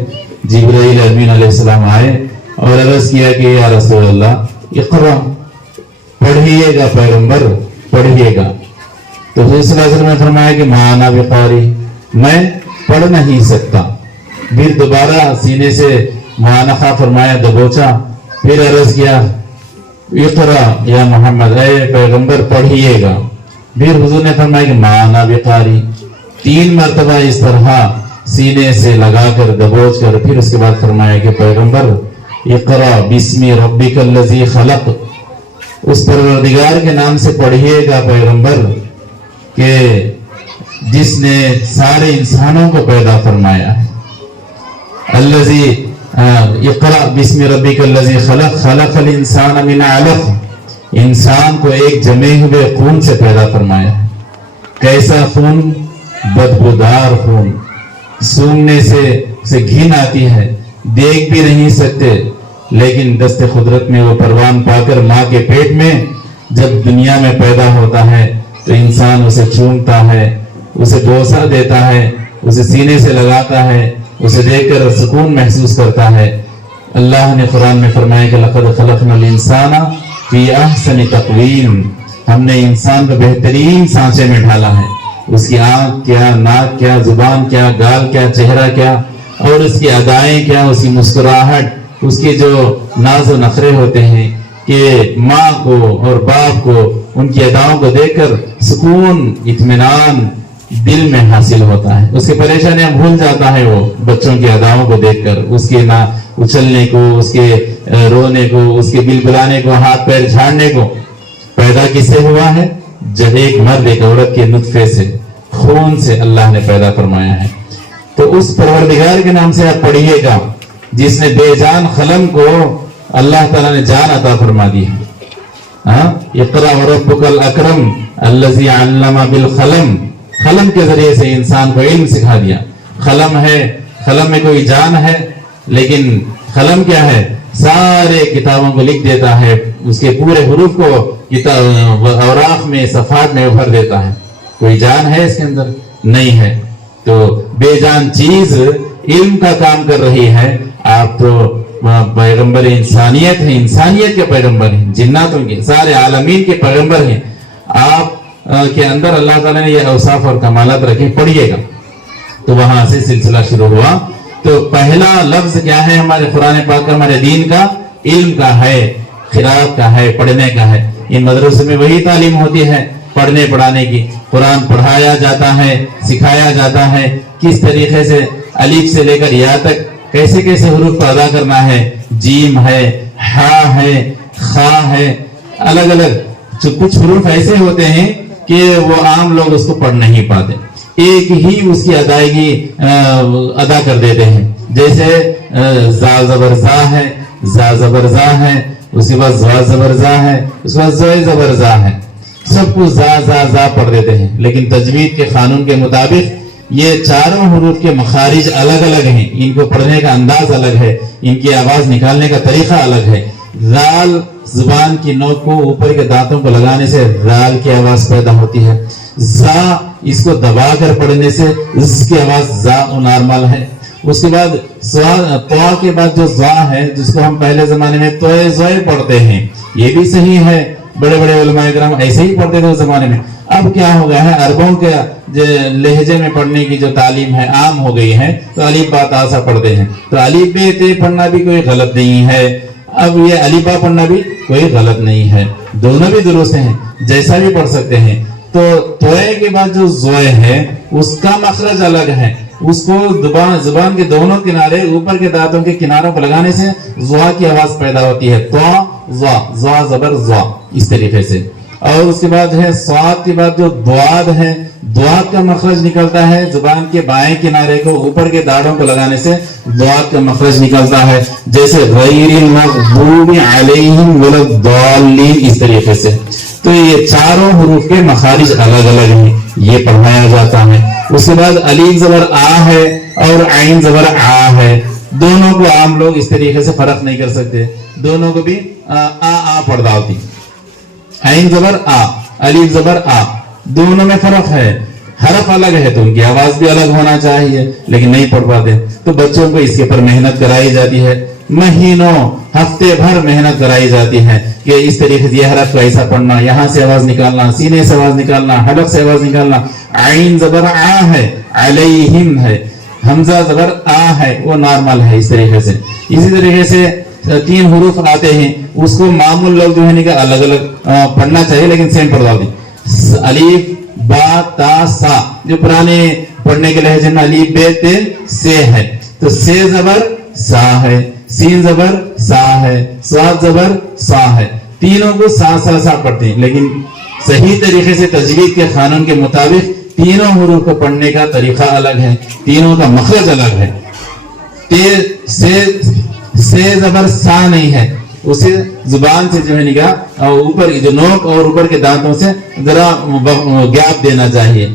जिब्राइल अमीन अलैहिस्सलाम आए और अर्ज़ किया कि या रसूल अल्लाह इक़रा, पढ़िएगा पैगंबर, पढ़िएगा। तो हुज़ूर सल्लल्लाहु अलैहि वसल्लम ने फरमाया कि माना बिकारी, मैं पढ़ नहीं सकता। फिर दोबारा सीने से मुआनखा फरमाया, दबोचा, फिर अर्ज़ किया इक़रा या मोहम्मद, ऐ पैगंबर पढ़िएगा। फिर हुज़ूर ने फरमाया कि माना बिकारी, 3 मरतबा इस तरह सीने से लगाकर दबोच कर फिर उसके बाद फरमाया कि पैगंबर इक़रा बिस्मि रब्बिकल लज़ी खलक़, उस परवरदिगार के नाम से पढ़िएगा पैगंबर कि जिसने सारे इंसानों को पैदा फरमाया है। अल्लज़ी इक़रा बिस्मि रब्बिकल लज़ी खलक़ खलक़ल इंसान मिन अलक़, इंसान को एक जमे हुए खून से पैदा फरमाया है। कैसा खून? बदबूदार खून, सूंघने से घिन आती है, देख भी नहीं सकते, लेकिन दस्ते खुदरत में वो परवान पाकर माँ के पेट में जब दुनिया में पैदा होता है तो इंसान उसे चूमता है, उसे बोसा देता है, उसे सीने से लगाता है, उसे देखकर सुकून महसूस करता है। अल्लाह ने कुरान में फरमाया कि लक़द खलक़नल इंसाना फी अहसनि तक़वीम, हमने इंसान को बेहतरीन सांचे में ढाला है। उसकी आँख क्या, नाक क्या, जुबान क्या, गाल क्या, चेहरा क्या, और उसकी अदाएं क्या, उसकी मुस्कुराहट, उसके जो नाज व नखरे होते हैं कि माँ को और बाप को उनकी अदाओं को देखकर सुकून, इत्मीनान दिल में हासिल होता है। उसकी परेशानियां भूल जाता है वो बच्चों की अदाओं को देखकर, उसके ना उछलने को, उसके रोने को, उसके बिलबिलाने को, हाथ पैर झाड़ने को। पैदा किससे हुआ है? जब एक मर्द एक औरत के नुत्फे से, खून से अल्लाह ने पैदा फरमाया है। तो उस परवरदिगार के नाम से आप पढ़िएगा जिसने बेजान कलम को अल्लाह ताला ने जान अता फरमा दी है। इक़रा व रब्बुकल अकरम अल्लज़ी अल्लमा बिल क़लम, कलम के जरिए से इंसान को इल्म सिखा दिया। कलम है, कलम में कोई जान है, लेकिन कलम क्या है? सारे किताबों को लिख देता है, उसके पूरे हुरूफ को किताब औराफ में, सफ़ात में भर देता है। कोई जान है इसके अंदर? नहीं है। तो बेजान चीज इल्म का काम कर रही है। आप तो पैगंबर इंसानियत है, इंसानियत के पैगंबर हैं, जिन्नातों के, सारे आलमीन के पैगंबर हैं। आप के अंदर अल्लाह ताला ने ये औसाफ और कमालत रखे, पढ़िएगा। तो वहां से सिलसिला शुरू हुआ। तो पहला लफ्ज क्या है हमारे कुरान पाक का, हमारे दीन का? इल्म का है, खिरात का है, पढ़ने का है। इन मदरसे में वही तालीम होती है। پڑھنے پڑھانے کی. قرآن پڑھایا جاتا ہے, سکھایا جاتا ہے کس طریقے سے الف سے لے کر یا تک کیسے کیسے حروف کو ادا کرنا ہے. جیم ہے, ہا ہے, خا ہے, الگ الگ کچھ حروف ایسے ہوتے ہیں کہ وہ عام لوگ اس کو پڑھ نہیں پاتے, ایک ہی اس کی ادائیگی ادا کر دیتے ہیں. جیسے زا زبر زا ہے, زا زبر زا ہے, اس کے بعد زوا زبر زا ہے, اس کے بعد زوئے زبر زا ہے, سب کو زا زا زا پڑھ دیتے ہیں. لیکن تجوید کے قانون کے مطابق یہ چاروں حروف کے مخارج الگ الگ ہیں, ان کو پڑھنے کا انداز الگ ہے, ان کی آواز نکالنے کا طریقہ الگ ہے. رال زبان کی نوک کو اوپر کے دانتوں کو لگانے سے رال کی آواز پیدا ہوتی ہے. زا اس کو دبا کر پڑھنے سے اس کی آواز زا نارمل ہے. اس کے بعد تو کے بعد جو زا ہے جس کو ہم پہلے زمانے میں توئے زوئے پڑھتے ہیں, یہ بھی صحیح ہے, بڑے بڑے علماء کرام ایسے ہی پڑھتے تھے اس زمانے میں. اب کیا ہو گیا ہے, عربوں کے لہجے میں پڑھنے کی جو تعلیم ہے عام ہو گئی ہے, تو الف با تا سا پڑھتے ہیں. تو الف بے تے پڑھنا بھی کوئی غلط نہیں ہے, اب یہ الف با پڑھنا بھی کوئی غلط نہیں ہے, دونوں بھی درست ہیں, جیسا بھی پڑھ سکتے ہیں. تو توئے کے بعد جو زوئے ہے اس کا مخرج الگ ہے, اس کو زبان کے دونوں کنارے اوپر کے دانتوں کے کناروں کو لگانے سے زوا کی آواز پیدا ہوتی ہے. تو زوا, زوا زبر زوا, اس طریقے سے. اور اس کے بعد ہے صاد کے بعد جو دواد ہے, دواد کا مخرج نکلتا ہے زبان کے بائیں کنارے کو اوپر کے داڑھوں کو لگانے سے دواد کا مخرج نکلتا ہے. جیسے غیر المغضوب علیہم ولا الضالین, اس طریقے سے. تو یہ چاروں حروف کے مخارج الگ الگ ہیں, یہ پڑھایا جاتا ہے. اس کے بعد الف زبر آ ہے اور عین زبر آ ہے, دونوں کو عام لوگ اس طریقے سے فرق نہیں کر سکتے, دونوں کو بھی آ پڑھتا ہوتی. عین زبر آ, الف زبر آ, دونوں میں فرق ہے, حرف الگ ہے تو ان کی آواز بھی الگ ہونا چاہیے, لیکن نہیں پڑھ پاتے. تو بچوں کو اس کے پر محنت کرائی جاتی ہے, مہینوں ہفتے بھر محنت کرائی جاتی ہے کہ اس طریقے سے یہ حرف کو ایسا پڑھنا, یہاں سے آواز نکالنا, سینے سے آواز نکالنا, حلق سے آواز نکالنا. عین زبر آ ہے, علیہم ہے, حمزہ زبر آ ہے, وہ نارمل ہے, اس طریقے سے. اسی طریقے سے 3 حروف آتے ہیں, اس کو معمول لوگ جو ہے الگ الگ پڑھنا چاہیے, لیکن سیم پڑھا دی. الف با تا سا, جو پرانے پڑھنے کے لہجے میں الف بے تے سے ہے, تو سے زبر سا ہے, سین زبر سا ہے, صاد زبر سا ہے. تینوں کو سا سا سا پڑھتے ہیں, لیکن صحیح طریقے سے تجوید کے قانون کے مطابق تینوں حروف کو پڑھنے کا طریقہ الگ ہے, تینوں کا مخرج الگ ہے. سے زبر سا نہیں ہے, اسے زبان سے جو ہے اوپر جو نوک اور اوپر کے دانتوں سے ذرا گیپ دینا چاہیے,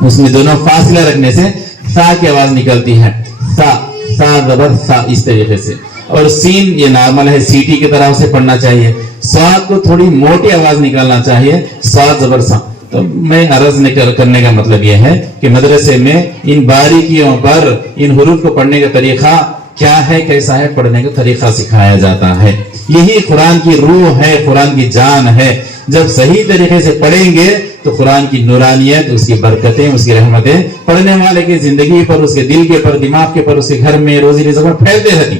اس میں دونوں فاصلہ رکھنے سے سا کی آواز نکلتی ہے. سا, سا زبر سا, اس طریقے سے. اور سین یہ نارمل ہے, سیٹی کی طرح سے پڑھنا چاہیے. صاد کو تھوڑی موٹی آواز نکالنا چاہیے, صاد زبر سا. تو میں عرض کرنے کا مطلب یہ ہے کہ مدرسے میں ان باریکیوں پر ان حروف کو پڑھنے کا طریقہ کیا ہے, کیسا ہے, پڑھنے کا طریقہ سکھایا جاتا ہے. یہی قرآن کی روح ہے, قرآن کی جان ہے. جب صحیح طریقے سے پڑھیں گے تو قرآن کی نورانیت, اس کی برکتیں, اس کی رحمتیں پڑھنے والے کی زندگی پر, اس کے دل کے پر, دماغ کے پر, اس کے گھر میں روزی رزق پر پھیلتے رہتی.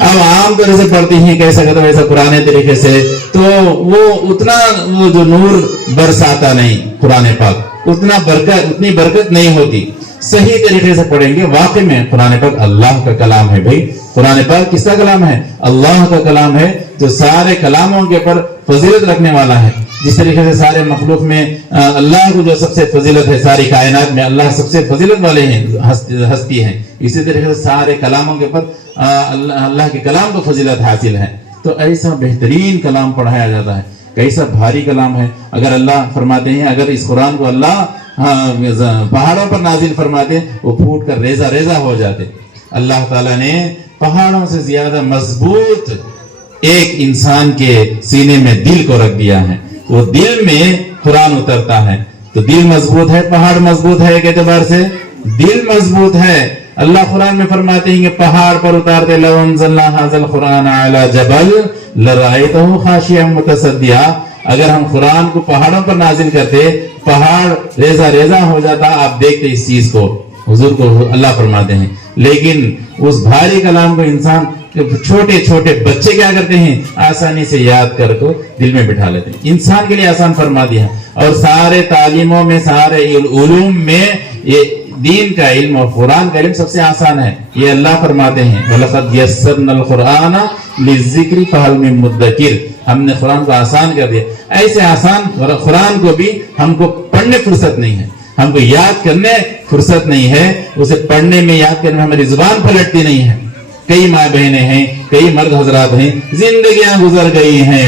اب عام طرح سے پڑھتی ہیں کیسا کہتا ویسا قرآن طریقے سے, تو وہ اتنا وہ جو نور برساتا نہیں قرآن پاک, اتنی برکت نہیں ہوتی. صحیح طریقے سے پڑھیں گے. واقعی میں قرآن پاک اللہ کا کلام ہے بھائی. قرآن پاک کس کا کلام ہے؟ اللہ کا کلام ہے, جو سارے کلاموں کے پر فضیلت رکھنے والا ہے. جس طریقے سے سارے مخلوق میں اللہ کو جو سب سے فضیلت ہے, ساری کائنات میں اللہ سب سے فضیلت والے ہیں, ہستی ہیں, اسی طریقے سے سارے کلاموں کے پر اللہ کے کلام کو فضیلت حاصل ہے. تو ایسا بہترین کلام پڑھایا جاتا ہے. کیسا بھاری کلام ہے. اگر اللہ فرماتے ہیں, اگر اس قرآن کو اللہ پہاڑوں پر نازل فرماتے, وہ پھوٹ کر ریزہ ریزہ ہو جاتے. اللہ تعالیٰ نے پہاڑوں سے زیادہ مضبوط ایک انسان کے سینے میں دل کو رکھ دیا ہے. وہ دل میں قرآن اترتا ہے. تو دل مضبوط ہے, پہاڑ مضبوط ہے, ایک اعتبار سے دل مضبوط ہے. اللہ قرآن میں فرماتے ہیں کہ پہاڑ پر اتارتے, لو انزلنا ھذا القرآن علی جبل لرأیتہ خاشعا متصدعا. اگر ہم قرآن کو پہاڑوں پر نازل کرتے, پہاڑ ریزہ ریزہ ہو جاتا. آپ دیکھتے اس چیز کو, حضور کو اللہ فرماتے ہیں लेकिन उस भारी कलाम को इंसान, छोटे छोटे बच्चे क्या करते हैं, आसानी से याद कर को दिल में बिठा लेते हैं। इंसान के लिए आसान फरमा दिया। और सारे तालीमों में, सारे उलूम में ये दीन का इल्म और कुरान का इल्म सबसे आसान है। ये अल्लाह फरमाते हैं, वलक़द यस्सरनल कुरान लिज़्ज़िक्रि फ़हल मिन मुद्दकिर, हमने कुरान को आसान कर दिया। ऐसे आसान कुरान को भी हमको पढ़ने फुर्सत नहीं है, हमको याद करने फुर्सत नहीं है, उसे पढ़ने में, याद करने में हमारी जुबान पलटती नहीं है। कई माँ बहनें हैं, कई मर्द हजरात हैं, जिंदगियां गुजर गई हैं,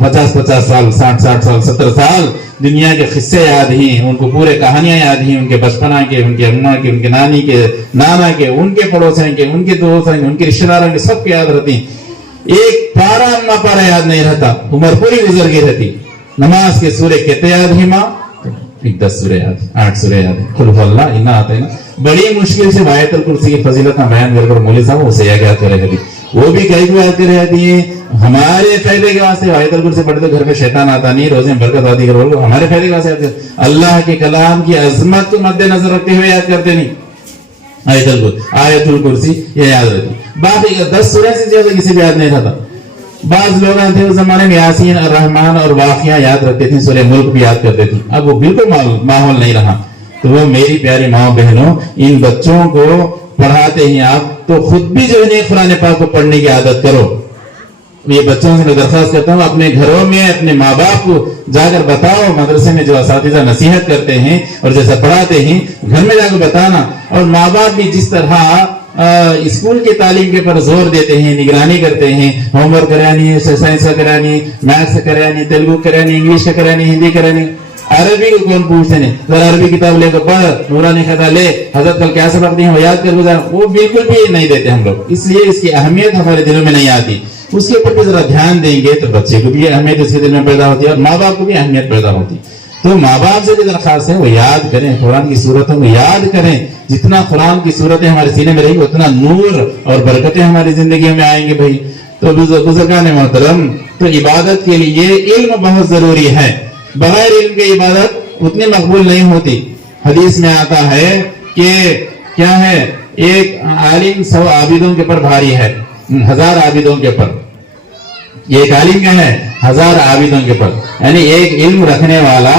50-50 साल, 60-60 साल, 70 साल, दुनिया के किस्से याद ही, उनको पूरे कहानियां याद ही, उनके बचपना के, उनके अम्मा के, उनके नानी के, नाना के, उनके पड़ोसन के, उनके दोस्तों के, उनके रिश्तेदारों के, सबके याद रहती। एक पारा अम्मा पारा याद नहीं रहता, उम्र पूरी गुजर गई रहती। नमाज के सूरे कितने याद ही माँ? 10 सूरे याद, 8 सूरे याद, कुल हुवल्लाह इन्ना आते हैं ना। बड़ी मुश्किल से आयतुल कुर्सी की फजीलत का बयान कर मौलवी साहब उसे याद करे रहती, वो भी कई को याद कर रहती है। हमारे फायदे के वास्ते आयतुल कुर्सी पढ़ते तो घर में शैतान आता नहीं, रोजे में बरकत आती, कर हमारे फायदे के वास्ते अल्लाह के कलाम की अजमत को मद्देनजर रखते हुए याद करते नहीं। आयतुल कुर्सी ये याद रहती, बाकी 10 सूरे से ज्यादा किसी भी याद नहीं रहता। बाज लोग थे उस जमाने में यासीन और रहमान और वाक़िया याद रखते थे, सूरह मुल्क भी याद करते थे। अब वो बिल्कुल माहौल नहीं रहा। तो वो मेरी प्यारी माँ बहनों, इन बच्चों को पढ़ाते ही आप तो खुद भी जो है कुरान पाक को पढ़ने की आदत करो। ये बच्चों से मैं दरख्वास्त करता हूँ, अपने घरों में अपने माँ बाप को जाकर बताओ, मदरसे में जो असातिज़ा नसीहत करते हैं और जैसा पढ़ाते हैं घर में जाकर बताना। और माँ बाप भी जिस तरह स्कूल की तालीम के पर जोर देते हैं, निगरानी करते हैं, होमवर्क करानी है, साइंस का करानी, मैथ्स का करानी, तेलुगु करानी, इंग्लिश का करानी, हिंदी करानी, अरबी को कौन पूछते नहीं, जरा अरबी किताब लेकर पढ़, नूरानी खता ले, हजरत कल क्या सबक दिए वो याद कर गुजार, वो बिल्कुल भी नहीं देते हम लोग। इसलिए इसकी अहमियत हमारे दिलों में नहीं आती। उसके ऊपर भी जरा ध्यान देंगे तो बच्चे को भी अहमियत इसके दिल में पैदा होती है और माँ बाप को भी अहमियत पैदा होती है। तो माँ बाप से भी दरखास्त है वो याद करें, कुरान की सूरतों को याद करें। जितना कुरान की सूरतें हमारे सीने में रहेंगी उतना नूर और बरकतें हमारी जिंदगी में आएंगे भाई। तो बुजुर्गान मोहतरम, तो इबादत के लिए इल्म बहुत जरूरी है। बगैर इल्म की इबादत उतनी मकबूल नहीं होती। हदीस में आता है कि क्या है, एक आलिम 100 आबिदों के ऊपर भारी है, 1000 आबिदों के ऊपर। एक आलिम क्या है, 1000 आबिदों के ऊपर, यानी एक इल्म रखने वाला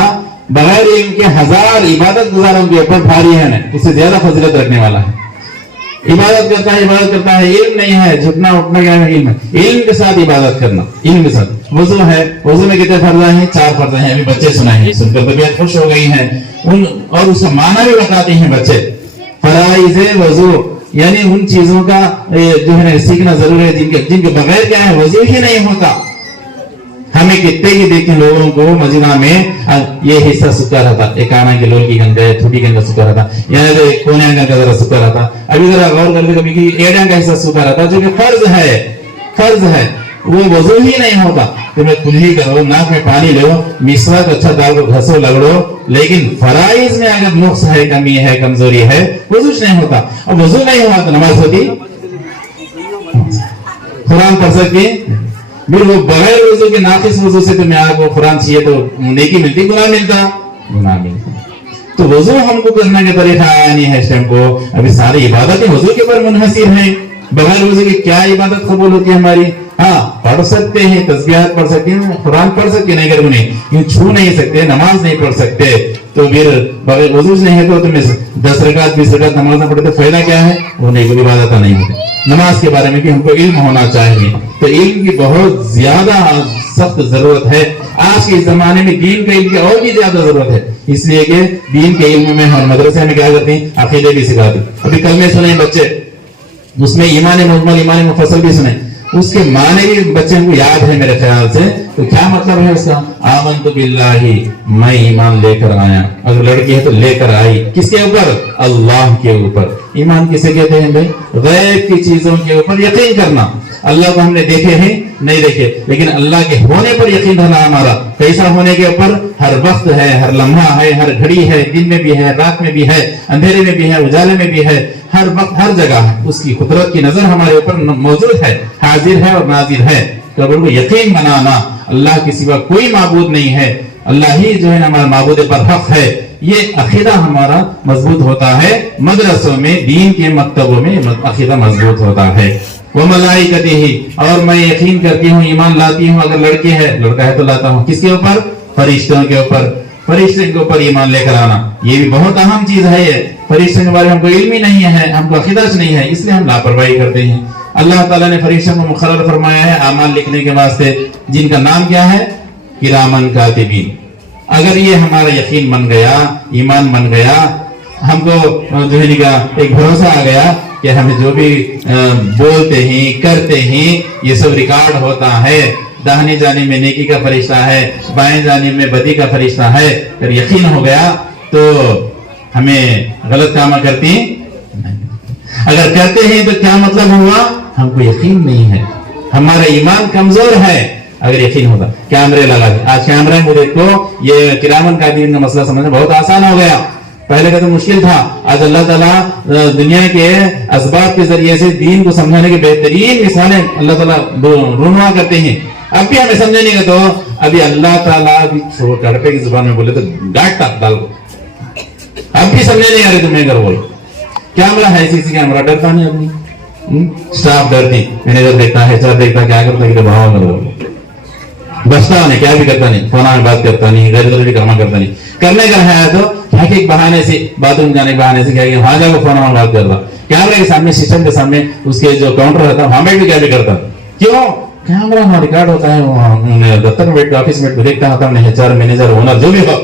बगैर इल्म के 1000 इबादत गुजारों के ऊपर भारी है ना, उससे ज्यादा फजीलत रखने वाला है। इबादत करता है, इल्म नहीं है, झुकना उठना क्या है, इल्म के साथ इबादत करना, इल्म के साथ। वजू है, वजू में कितने फर्ज हैं? 4 फर्ज हैं। अभी बच्चे सुनाए, सुनकर तबीयत खुश हो गई है उन, और उसका माना भी बताते हैं बच्चे। फराइज़ वजू यानी उन चीजों का जो है सीखना जरूरी है जिनके बगैर क्या है, वजू ही नहीं होता। हमें कितने ही देखे लोगों को मदीना में ये हिस्सा सूखा रहता, एक काना के लोल की गंगा, छोटी गंगा सूखा रहता, यहाँ कोने का जरा सूखा रहता। अभी जरा गौर करके कभी की एड़ा का हिस्सा सूखा रहता, जो कि फर्ज है, वो वजू ही नहीं होता। तुम्हें खुली करो, नाक में पानी लो, मिसवाक अच्छा डाल को घसो लगड़ो, लेकिन फराइज में अगर नुक्स है, कमी है, कमजोरी है, वजू नहीं होता। और वजू नहीं हुआ तो नमाज होती, कुरान पढ़ सकती, फिर वो बगैर वजू के नाकिस वजू से तुम्हें आपको कुरान चाहिए तो नेकी मिलती, गुनाह मिलता। तो वजू हमको करने का तरीका आया नहीं है इस टाइम को। अभी सारी इबादतें वजू के ऊपर मुनहसिर हैं। बगैर वजू के क्या इबादत कबूल होती है हमारी? हाँ, पढ़ सकते हैं, तस्बीहात पढ़ सकते हैं, कुरान पढ़ सकते नहीं, कर नहीं, छू नहीं सकते, नमाज नहीं पढ़ सकते। तो फिर बगैर वजू नहीं है तो तुम्हें 10 रकात 20 रकात नमाज ना पढ़े तो फायदा क्या है? वो नहीं, कोई इबादत नहीं होती। नमाज के बारे में भी हमको इल्म होना चाहिए। तो इल्म की बहुत ज्यादा सख्त जरूरत है। आज के जमाने में दीन के इल्म की और भी ज्यादा जरूरत है, इसलिए कि दीन के इल्म में हम मदरसे में क्या करते हैं, अकीदे भी सिखाते। अभी कल में सुने बच्चे, उसमें ईमान मुजमल, ईमान मुफस्सल भी सुने, उसके माने भी बच्चे को याद है मेरे ख्याल से। तो क्या मतलब है उसका? आमन्तु बिल्लाहि, मैं ईमान लेकर आया। अगर लड़की है तो लेकर आई, किसके ऊपर? अल्लाह के ऊपर। ईमान किसे कहते हैं भाई? गैब की चीजों के ऊपर यकीन करना। अल्लाह को हमने देखे हैं नहीं देखे, लेकिन अल्लाह के होने पर यकीन रहना हमारा। कैसा होने के ऊपर? हर वक्त है, हर लम्हा है, हर घड़ी है, दिन में भी है, रात में भी है, अंधेरे में भी है, उजाले में भी है, हर वक्त हर जगह है। उसकी कुदरत की नजर हमारे ऊपर मौजूद है, हाजिर है और नाजिर है। तो उनको यकीन बनाना, अल्लाह के सिवा कोई माबूद नहीं है, अल्लाह ही जो है हमारा माबूद पर हक है। ये अकीदा हमारा मजबूत होता है, मदरसों में दीन के मकतबों में अकीदा मजबूत होता है। वो मलाइकतिही, और मैं यकीन करती हूँ, ईमान लाती हूँ, अगर लड़का है तो लाता हूँ किसके ऊपर? फरिश्तों के ऊपर। फरिश्ते के ऊपर ईमान लेकर आना ये भी बहुत अहम चीज है। ये फरिश्तों के बारे में हमको इल्म ही नहीं है, हमको अकीदा नहीं है, इसलिए हम लापरवाही करते हैं। अल्लाह ताला ने फरिश्तों को मुकर्रर फरमाया है आमाल लिखने के वास्ते, जिनका नाम क्या है? किरामन कातिबीन। अगर ये हमारा यकीन बन गया, ईमान बन गया, हमको जो है एक भरोसा आ गया कि हमें जो भी बोलते हैं करते हैं ये सब रिकॉर्ड होता है। दाहिने जाने में नेकी का फरिश्ता है, बाएं जाने में बदी का फरिश्ता है। अगर यकीन हो गया तो हमें गलत काम करते हैं नहीं। अगर करते हैं तो क्या मतलब हुआ? हमको यकीन नहीं है, हमारा ईमान कमजोर है। अगर यकीन होता, कैमरे लगा दे, आज कैमरे में देखो, ये किरामन कातिबीन का मसला समझना बहुत आसान हो गया। पहले का तो मुश्किल था, आज अल्लाह ताला दुनिया के असबाब के जरिए से दीन को समझाने की बेहतरीन मिसालें अल्लाह ताला रुनवा करते हैं। अब भी हमें समझने का तो अभी अल्लाह ताला भी कड़पे की जुबान में बोले तो डांटता डाल को, अब भी समझने नहीं आ रही तुम्हें अगर बोलो। कैमरा है, सीसी कैमरा, डरता नहीं आदमी, स्टाफ डरती, मैनेजर देखता है, HR देखता, क्या करता है, भाव करो बचता नहीं, क्या भी करता नहीं, फोन में बात करता नहीं, गैर जरूरी काम करता नहीं। करने का है तो एक बहाने से, बाथरूम जाने के बहाने से क्या किया, वहां जाकर फोन में बात करता, कैमरे के सामने, सिस्टम के सामने, उसके जो काउंटर रहता वहां बैठ भी क्या भी करता। क्यों? कैमरा वहां रिकॉर्ड होता है, दफ्तर में बैठ ऑफिस में देखता होता है, HR मैनेजर ओनर जो भी हो,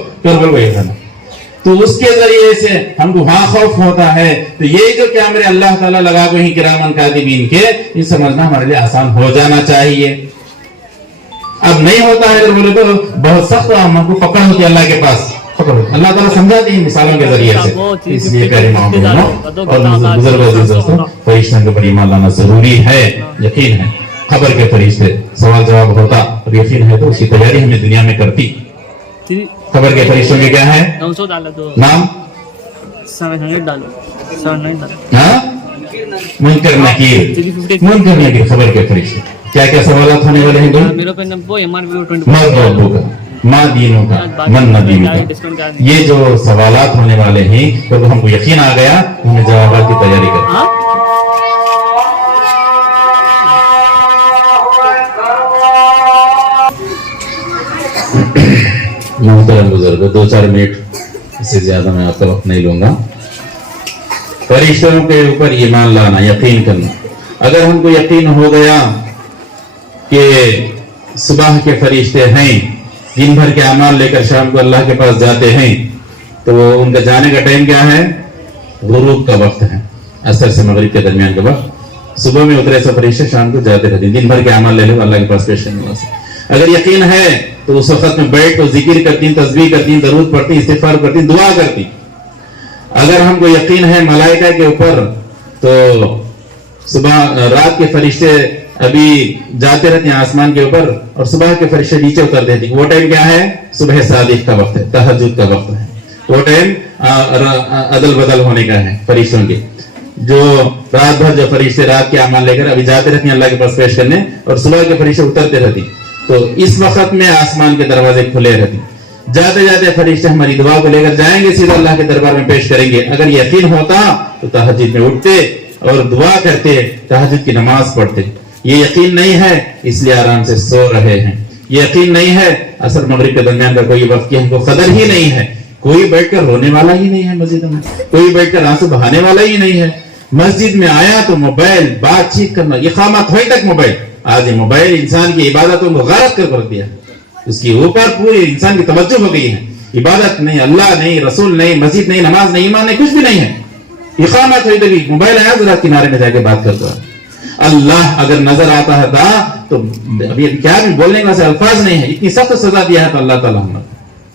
तो उसके जरिए से हमको वहां खौफ होता है। तो ये जो कैमरे अल्लाह ताला लगा हुए हैं किरामन कातिबीन के, ये समझना हमारे लिए आसान हो जाना चाहिए। अब नहीं होता है अगर बोले तो बहुत सख्त हमको पकड़ होती है अल्लाह के पास, पकड़ अल्लाह ताला समझाते हैं मिसालों के जरिए से। इसलिए प्यारे माँ-बहनों और बुजुर्गों दोस्तों, फरिश्तों के ऊपर ईमान लाना जरूरी है। यकीन है खबर के फरिश्ते, सवाल जवाब होता, और यकीन है तो उसकी तैयारी हमें दुनिया में करती। खबर के फरिश्तों के क्या है नाम? 700 डालो, 700 डालो। मुनकर नकीर खबर के फरिश्ते। क्या क्या सवालात होने वाले हैं? माँ दीनों का, मन नदीनों का, ये जो सवालात होने वाले हैं तो हमको यकीन आ गया, हमें जवाब की तैयारी करें। मोहतरम बुजुर्ग, 2-4 मिनट, इससे ज्यादा मैं आपका वक्त नहीं लूंगा। फरिश्तों के ऊपर ईमान लाना, यकीन करना। अगर हमको यकीन हो गया कि सुबह के फरिश्ते हैं, दिन भर के अमाल लेकर शाम को अल्लाह के पास जाते हैं, तो उनका जाने का टाइम क्या है? गुरूब का वक्त है, असर से मगरिब के दरमियान का वक्त। सुबह में उतरे सब फरिश्ते शाम को जाते रहते हैं, दिन भर के अमाल ले अल्लाह के पास पेश करने वास्ते। अगर यकीन है तो उस वक्त में बैठ तो जिक्र करती, तस्बीह करती, दरूद पढ़ती, इस्तिगफार करती, दुआ करती। अगर हमको यकीन है मलाइका के ऊपर, तो सुबह रात के फरिश्ते अभी जाते रहते हैं आसमान के ऊपर, और सुबह के फरिश्ते नीचे उतर देते हैं। वो टाइम क्या है? सुबह सादिक का वक्त है, तहज्जुद का वक्त है। वो टाइम अदल बदल होने का है फरिश्तों के। जो रात भर जो फरिश्ते रात के अमाल लेकर अभी जाते रहते हैं अल्लाह के पास पेश करने, और सुबह के फरिश्ते उतरते रहती, तो इस वक्त में आसमान के दरवाजे खुले रहते, जाते जाते फरिश्ते हमारी दुआ को लेकर जाएंगे, सीधा अल्लाह के दरबार में पेश करेंगे। अगर यकीन होता तो तहज्जुद में उठते और दुआ करते, तहज्जुद की नमाज पढ़ते। ये यकीन नहीं है इसलिए आराम से सो रहे हैं। ये यकीन नहीं है असर मगरिब के दरमियान का कोई वक्त की हमको कदर ही नहीं है। कोई बैठकर रोने वाला ही नहीं है मस्जिद में, कोई बैठकर आंसू बहाने वाला ही नहीं है। मस्जिद में आया तो मोबाइल, बातचीत करना, इकामत हुई तक मोबाइल। आज ये मोबाइल इंसान की इबादतों को गारत कर दिया, उसके ऊपर पूरी इंसान की तवज्जो हो गई है। इबादत नहीं, अल्लाह नहीं, रसूल नहीं, मस्जिद नहीं, नमाज नहीं, ईमान नहीं, कुछ भी नहीं है। इकामत हुई तक मोबाइल आया, जरा किनारे में जाके बात करता है। अल्लाह अगर नजर आता है तो अभी क्या भी बोलने का अल्फाज नहीं है, इतनी सख्त सजा दिया है तो अल्लाह ताला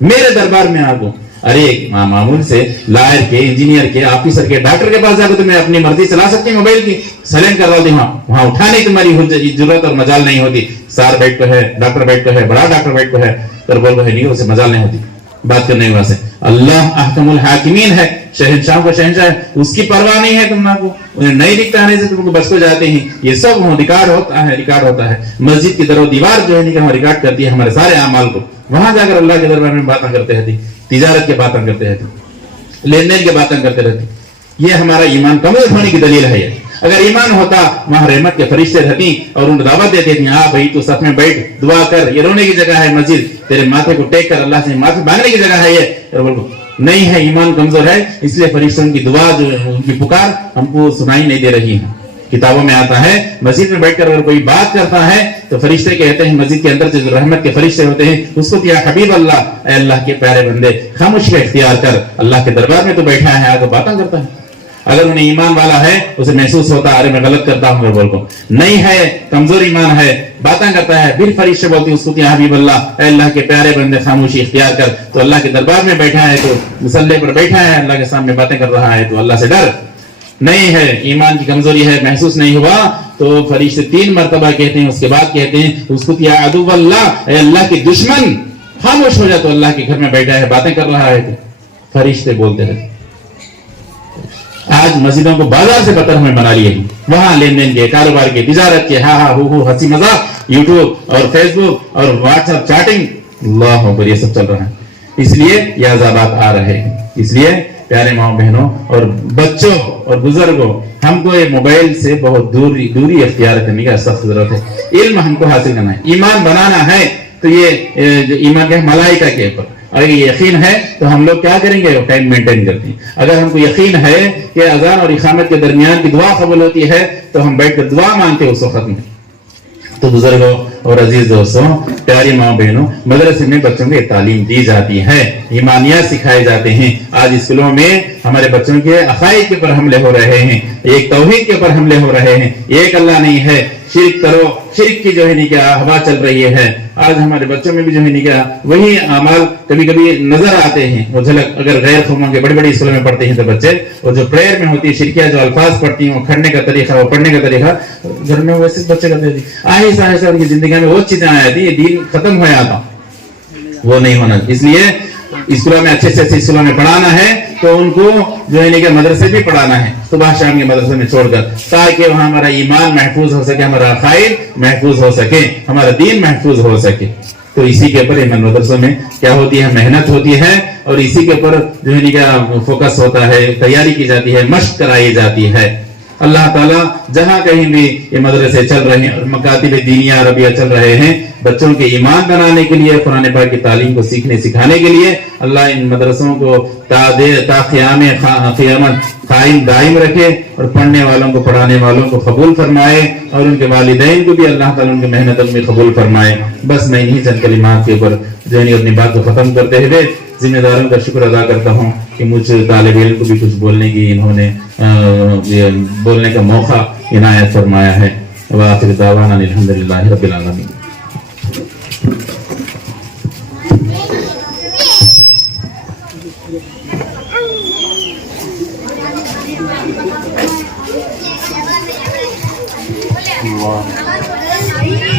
मेरे दरबार में आगो। अरे मामूल से लायर के, इंजीनियर के, ऑफिसर के, डॉक्टर के पास जाकर तुम्हें अपनी मर्जी चला सकते मोबाइल की, साइलेंट करवा दी, वहां उठाने की तुम्हारी जरूरत और मजाल नहीं होती। सार बैठ पे है, डॉक्टर बैठ पे है, बड़ा डॉक्टर बैठ पे है, तर बोल रहे नहीं, उसे मजाल नहीं होती बात करने के वास्ते। अल्लाह अहकमुल हाकिमीन है, शहंशाह का शहंशाह है, उसकी परवाह नहीं है तुमको, उन्हें नहीं दिखता है से तुमको बच को जाते हैं। ये सब रिकॉर्ड होता है। मस्जिद की दरो दीवार जो है रिकॉर्ड करती है हमारे सारे अमाल को। वहां जाकर अल्लाह के दरबार में बातें करते रहती, तिजारत की बातें करते रहते, लेन देन की बातें करते रहते। ये हमारा ईमान कमजोर होने की दलील है। अगर ईमान होता, वहां रहमत के फरिश्ते रहती और उन्हें दावत देते थे, हाँ भाई तू सफ में बैठ, दुआ कर, ये रोने की जगह है मस्जिद, तेरे माथे को टेक कर अल्लाह से माफी मांगने की जगह है ये। बोलो नहीं है, ईमान कमजोर है, इसलिए फरिश्तों की दुआ जो उनकी पुकार हमको सुनाई नहीं दे रही है। किताबों में आता है मस्जिद में बैठकर अगर कोई बात करता है तो फरिश्ते कहते हैं, मस्जिद के अंदर जो रहमत के फरिश्ते होते हैं उसको, या हबीब अल्लाह, ऐ अल्लाह के प्यारे बंदे खामोशी का इख्तियार कर, अल्लाह के दरबार में तो बैठा है, आगे बातें करता है। अगर उन्हें ईमान वाला है उसे महसूस होता है अरे मैं गलत करता हूँ, बोल को नहीं है, कमजोर ईमान है, बातें करता है, फिर फरिश्ते बोलते उसको, या हबीब अल्लाह, ऐ अल्लाह के प्यारे बंदे खामोशी इख्तियार कर, तो अल्लाह के दरबार में बैठा है, तो मुसल्ले पर बैठा है, अल्लाह के सामने बातें कर रहा है, तो अल्लाह से डर। नहीं है, ईमान की कमजोरी है, महसूस नहीं हुआ, तो फरिश्ते 3 मरतबा कहते हैं, उसके बाद कहते हैं उसको, या अदुव अल्लाह, अल्लाह के दुश्मन खामोश हो जा, तो अल्लाह के घर में बैठा है, बातें कर रहा है, तो फरिश्ते बोलते रहे। आज मस्जिदों को बाजार से बदतर हमें बना लिए, वहां लेन देन के, कारोबार के, तिजारत के, हा हा हु हंसी मजाक, यूट्यूब और फेसबुक और व्हाट्सएप चैटिंग, अल्लाह अकबर, ये सब चल रहा है। इसलिए ये अज़ाबात आ रहे हैं। इसलिए प्यारे माँ बहनों और बच्चों और बुजुर्गों, हमको ये मोबाइल से बहुत दूरी अख्तियार करने की सख्त जरूरत है। इल्म हमको हासिल करना है, ईमान बनाना है, तो ये ईमान के मलाइका के ऊपर अगर ये यकीन है तो हम लोग क्या करेंगे, टाइम मेंटेन करते हैं। अगर हमको यकीन है कि अजान और इकामत के दरमियान की दुआ कबूल होती है तो हम बैठ कर दुआ मांगते हैं उस वक्त में। तो बुजुर्गों और अजीज दोस्तों, प्यारी माँ बहनों, मदरसे में बच्चों को तालीम दी जाती है, ईमानियात सिखाए जाते हैं। आज स्कूलों में हमारे बच्चों के अकायद के ऊपर हमले हो रहे हैं, एक तौहीद के ऊपर हमले हो रहे हैं, एक अल्लाह नहीं है, शिरक करो, शिरक की जो है निकाह हवा चल रही है। आज हमारे बच्चों में भी जो है निकाह वही अमाल कभी कभी नजर आते हैं, वो झलक। अगर गैर कौमों के बड़े बड़े स्कूलों में पढ़ते हैं तो बच्चे, और जो प्रेयर में होती है शिरकिया जो अल्फाज पढ़ती हैं, वो खड़ने का तरीका, वो पढ़ने का तरीका, घर में वैसे बच्चे करते थे। आहिस्ता आहिस्ता उनकी जिंदगी में वो चीजें आ जाती है, दीन खत्म हो जाता, वो नहीं होना। इसलिए स्कूलों में अच्छे से अच्छे स्कूलों में पढ़ाना है, तो उनको जो है कि मदरसे भी पढ़ाना है, सुबह शाम के मदरसे में छोड़कर, ताकि वहां हमारा ईमान महफूज हो सके, हमारा अकायद महफूज हो सके, हमारा दीन महफूज हो सके। तो इसी के ऊपर मदरसों में क्या होती है, मेहनत होती है, और इसी के ऊपर जो है कि फोकस होता है, तैयारी की जाती है, मशक कराई जाती है। अल्लाह ताला जहां कहीं भी ये मदरसे चल रहे हैं और मकातिब दीनिया अरबिया चल रहे हैं, बच्चों के ईमान बनाने के लिए, कुरान पाक की तालीम को सीखने सिखाने के लिए, अल्लाह इन मदरसों को क़यामत कायम दायम रखे, और पढ़ने वालों को, पढ़ाने वालों को कबूल फरमाए, और उनके वालिदैन को भी अल्लाह ताला उनकी मेहनत में कबूल फरमाए। बस मैं इन्हीं चंद कलिमात के ऊपर जो है अपनी बात को खत्म करते हुए जिम्मेदारों का शुक्र अदा करता हूँ कि मुझ तालिब इल्म को भी कुछ बोलने की इन्होंने बोलने का मौका इनायत फरमाया है। व आखिर दावाना अल्हम्दुलिल्लाहि रब्बिल आलमीन।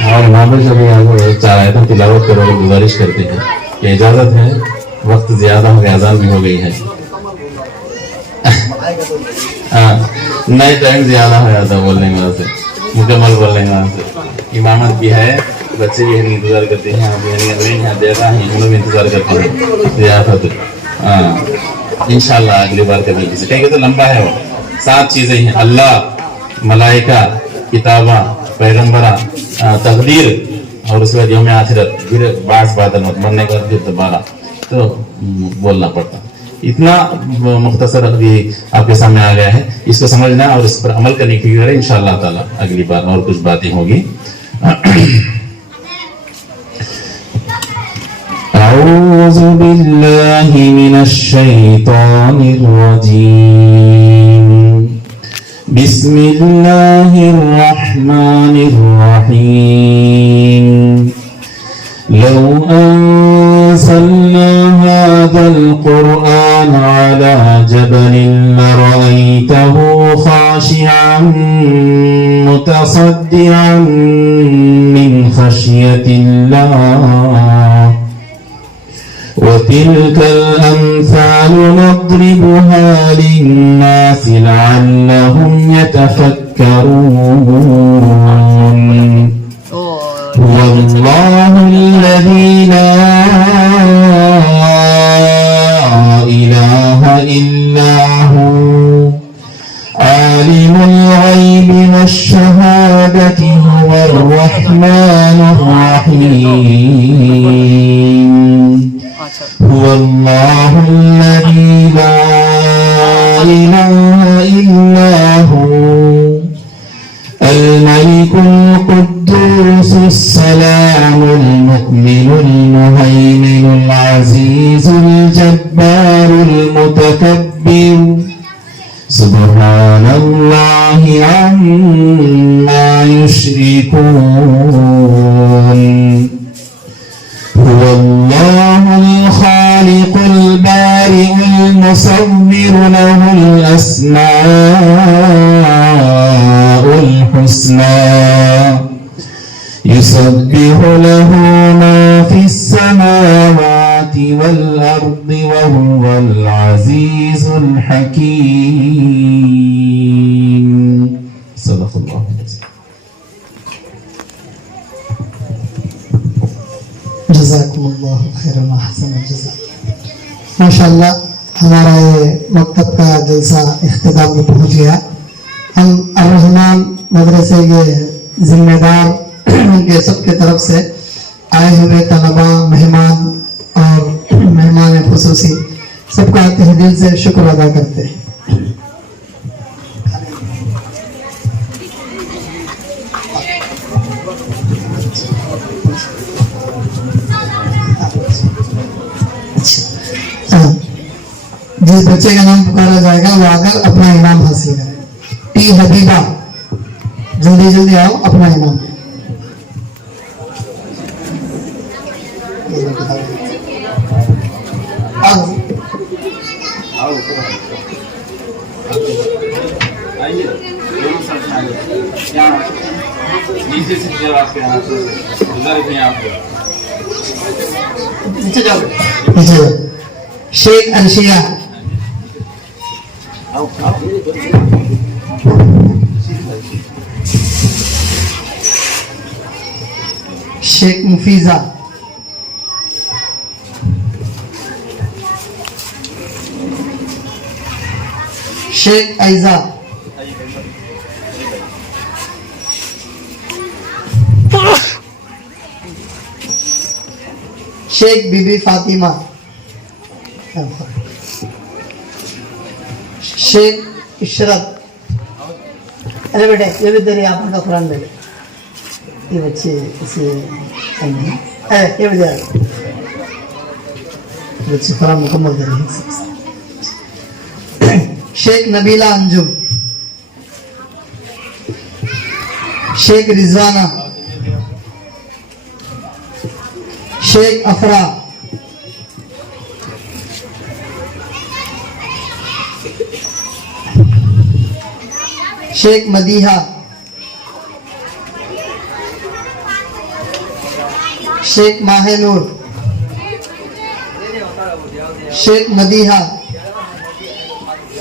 और वहाँ पर सभी आपको चाह रहे थे तिलावत करोगे, गुजारिश करते हैं कि इजाजत है, वक्त ज्यादा हो गया, अजान भी हो गई है। नहीं, टाइम ज्यादा हो जाता बोलने में, से मुकम्मल बोलने में। इमामत भी है, बच्चे भी इंतजार करते हैं, हम लोग इंतजार करते हैं जियाफत। इंशाल्लाह अगली बार कभी किसी कहेंगे तो लंबा है वो। 7 चीजें हैं, अल्लाह, मलाइका, किताबा, पैगम्बरा, तकदीर, और उसके बाद यौम आखिरत, फिर बास बादल मरने का, फिर दोबारा तो बोलना पड़ता। इतना मुख्तसर अभी आपके सामने आ गया है, इसको समझना और इस पर अमल करने की फिक्र है। इंशाअल्लाह ताला अगली बार और कुछ बातें होगी। अऊज़ु बिल्लाहि मिनश शैतानिर रजीम। बिस्मिल्लाहिर रहमानिर रहीम। लौ अंज़लना हाज़ल क़ुरआन अला जबलिन लरअयतहु ख़ाशिअन मुतसद्दिअन मिन ख़श्यतिल्लाह वतिल्कल अम्सालु नद्रिबुहा लिन्नास लअल्लहुम यतफक्करून। वल्लाहु अल्लज़ी ला الرحيم هو الله الذي لا إله إلا هو الملك القدوس السلام المؤمن المهيمن العزيز الجبار المتكبر سبحان الله عما يشركون هو الله الخالق البارئ المصور له الأسماء الحسنى يسبح له ما في السماوات والأرض وهو العزيز الحكيم صدق الله العظيم. जज़ाकुमुल्लाह खैरन व अहसन जज़ा। माशाअल्लाह हमारा ये मकतब का जलसा इख्तिताम में पहुंच गया। हम अर्रहमान मदरसे के जिम्मेदार के सबके तरफ से आए हुए तलबा, मेहमान और मेहमान खुसूसी सबका तहे दिल से शुक्र अदा करते हैं। जिस बच्चे का नाम पुकारा जाएगा वो आकर अपना इनाम हासिल करे। टी हबीबा, जल्दी जल्दी आओ, अपना इनाम। नीचे से जब आपके हाथ से उधर भी आप नीचे जाओ, नीचे जाओ। शेख अर्शिया, शेख मुफीजा, शेख ऐजा, शेख बीबी फातिमा, शेख इशरत। अरे बेटे ये भी तेरी आप का कुरान ले ले, ये बच्चे इसे अरे ये बच्चे कुरान मुकम्मल कर रहे हैं। शेख नबीला अंजुम, शेख रिजवाना, शेख अफरा, शेख मदीहा, शेख माहनूर, शेख मदीहा,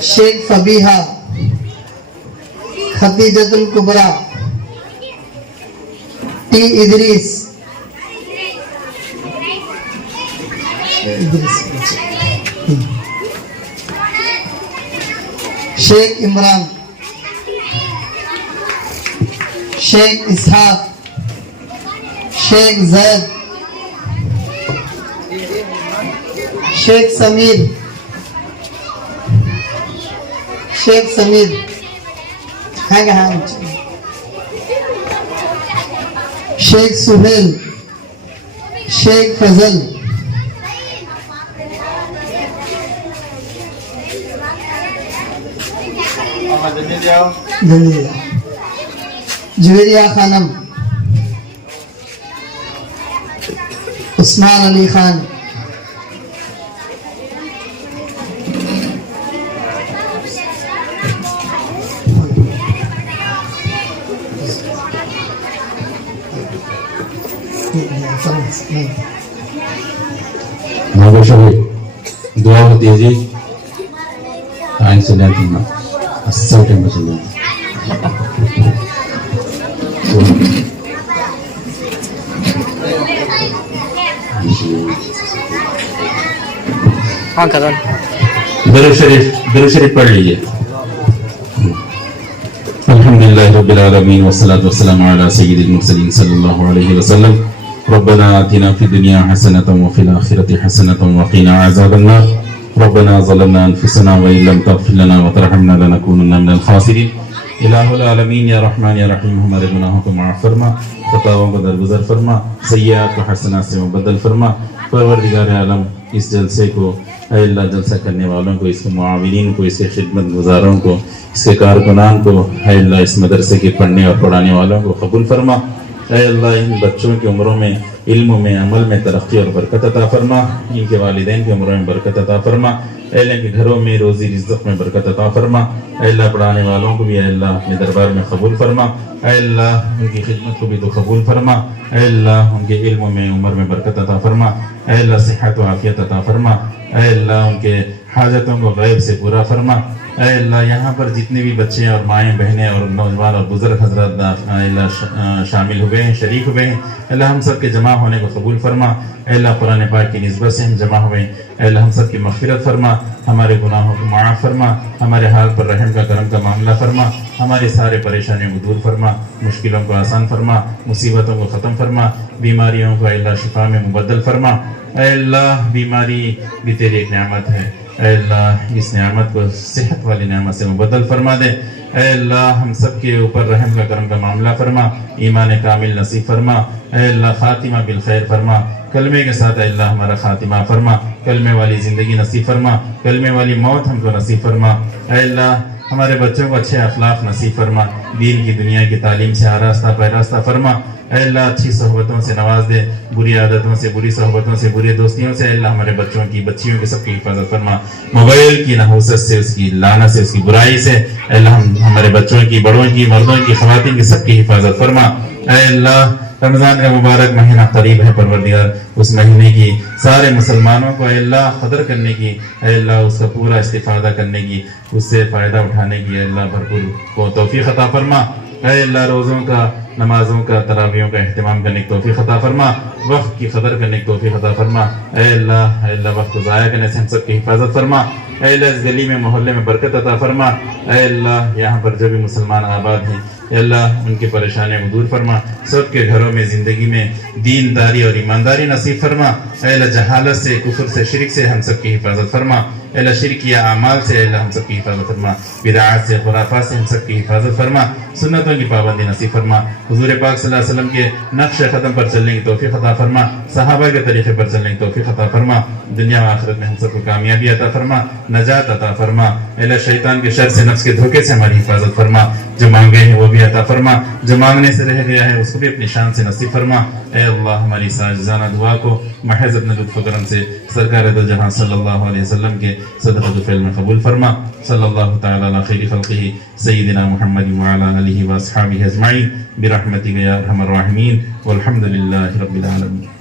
शेख फबीहा, खतीजतुल कुबरा, टी इदरीस, शेख इमरान, शेख इसहाक, शेख जैद, शेख समीर, शेख समीर, शेख सुहेल, शेख फजल, जुवेरिया खानम, उस्मान अली खान, दुआ होती है जी। टाइम से लेते हैं, 80 टाइम पे चल हाँ करण दरूद शरीफ पढ़ लीजिए। अल्हम्दुलिल्लाह रब्बिल आलमीन वस्सलातु वस्सलामु अला सय्यिदिल मुरसलीन सल्लल्लाहु अलैहि वसल्लम। ربنا آتنا في الدنيا حسنة وفي الآخرة حسنة وقنا عذاب النار ربنا ظلمنا أنفسنا وإن لم تغفر لنا وترحمنا لنكونن من الخاسرين الہ العالمین یا رحمان یا رحیم ہمارے گناہوں کو معاف فرما خطاؤں کو درگزر فرما سیئات کو حسنات سے مبدل فرما پروردگار عالم اس جلسے کو اے اللہ جلسہ کرنے والوں کو اس کے معاونین کو اس کے خدمت گزاروں کو اس کے کارکنان کو اے اللہ اس مدرسے کے پڑھنے اور پڑھانے والوں کو قبول فرما اے اللہ ان بچوں کی عمروں میں علم میں عمل میں ترقی اور برکت عطا فرما ان کے والدین کی عمروں میں برکت عطا فرما اے اللہ کے گھروں میں روزی رزق میں برکت عطا فرما اے اللہ پڑھانے والوں کو بھی اے اللہ اپنے دربار میں قبول فرما اے اللہ ان کی خدمت کو بھی تو قبول فرما اے اللہ ان کے علم میں عمر میں برکت عطا فرما اے اللہ صحت و عافیت عطا فرما اے اللہ ان کے حاجتوں کو غیب سے پورا فرما اے اللہ یہاں پر جتنے بھی بچے اور مائیں بہنیں اور نوجوان اور بزرگ حضرات اے اللہ شامل ہوئے ہیں شریک ہوئے ہیں اللہ ہم سب کے جمع ہونے کو قبول فرما اے اللہ قرآن پاک کی نسبت سے ہم جمع ہوئے اے اللہ ہم سب کی مغفرت فرما ہمارے گناہوں کو معاف فرما ہمارے حال پر رحم کا کرم کا معاملہ فرما ہماری سارے پریشانیوں کو دور فرما مشکلوں کو آسان فرما مصیبتوں کو ختم فرما بیماریوں کو اے اللہ شفا میں مبدل فرما اے اللہ بیماری بھی تیری ایک نعمت ہے اے اللہ اس نعمت کو صحت والی نعمت سے مبدل فرما دے اے اللہ ہم سب کے اوپر رحم کا کرم کا معاملہ فرما ایمان کامل نصیب فرما اے اللہ خاتمہ بالخیر فرما کلمے کے ساتھ اے اللہ ہمارا خاتمہ فرما کلمے والی زندگی نصیب فرما کلمے والی موت ہم کو نصیب فرما اے اللہ ہمارے بچوں کو اچھے اخلاق نصیب فرما دین کی دنیا کی تعلیم سے آراستہ پیراستہ فرما اے اللہ اچھی صحبتوں سے نواز دے بری عادتوں سے بری صحبتوں سے بری دوستیوں سے اے اللہ ہمارے بچوں کی بچیوں کی سب کی حفاظت فرما موبائل کی نحوست سے اس کی لعنت سے اس کی برائی سے اے اللہ ہمارے بچوں کی بڑوں کی مردوں کی خواتین کی سب کی حفاظت فرما اے اللہ رمضان کا مبارک مہینہ قریب ہے پروردگار اس مہینے کی سارے مسلمانوں کو اے اللہ قدر کرنے کی اے اللہ اس کا پورا استفادہ کرنے کی اس سے فائدہ اٹھانے کی اے اللہ بھرپور کو توفیق عطا فرما اے اللہ روزوں کا نمازوں کا تراویحوں کا اہتمام کرنے کی توفیق عطا فرما وقت کی قدر کرنے کی توفیق عطا فرما اے اللہ وقت کو ضائع کرنے سے ہم سب کی حفاظت فرما اے اللہ اس گلی میں محلے میں برکت عطا فرما اے اللہ یہاں پر جو بھی مسلمان آباد ہیں اے اللہ ان کی پریشانیوں کو دور فرما سب کے گھروں میں زندگی میں دینداری اور ایمانداری نصیب فرما اے اللہ جہالت سے کفر سے شرک سے ہم سب کی حفاظت فرما اے اللہ شرکیہ اعمال سے اے اللہ ہم سب کی حفاظت فرما بدعات سے خرافات سے ہم سب کی حفاظت فرما سنتوں کی پابندی نصیب فرما حضور پاک صلی اللہ علیہ وسلم کے نقش قدم پر چلنے کی توفیق عطا فرما صحابہ کے طریقے پر چلنے کی توفیق عطا فرما دنیا و آخرت میں ہم سب کو کامیابی عطا فرما نجات عطا فرما اے اللہ شیطان کے شر سے نفس کے دھوکے سے ہماری حفاظت فرما جو مانگے ہیں وہ بھی عطا فرما جو مانگنے سے رہ گیا ہے اس کو بھی اپنی شان سے نصیب فرما اے اللہ ہماری ساجزانہ دعا کو محض اپنے لطف و کرم سے سرکار دو جہاں صلی اللہ علیہ وسلم کے صدقۃ الفعل میں قبول فرما صلی اللہ تعالی علی خیر خلقہ سیدنا محمد وعلی آلہ واصحابہ اجمعین برحمتک یا ارحم الراحمین والحمد للہ رب العالمین.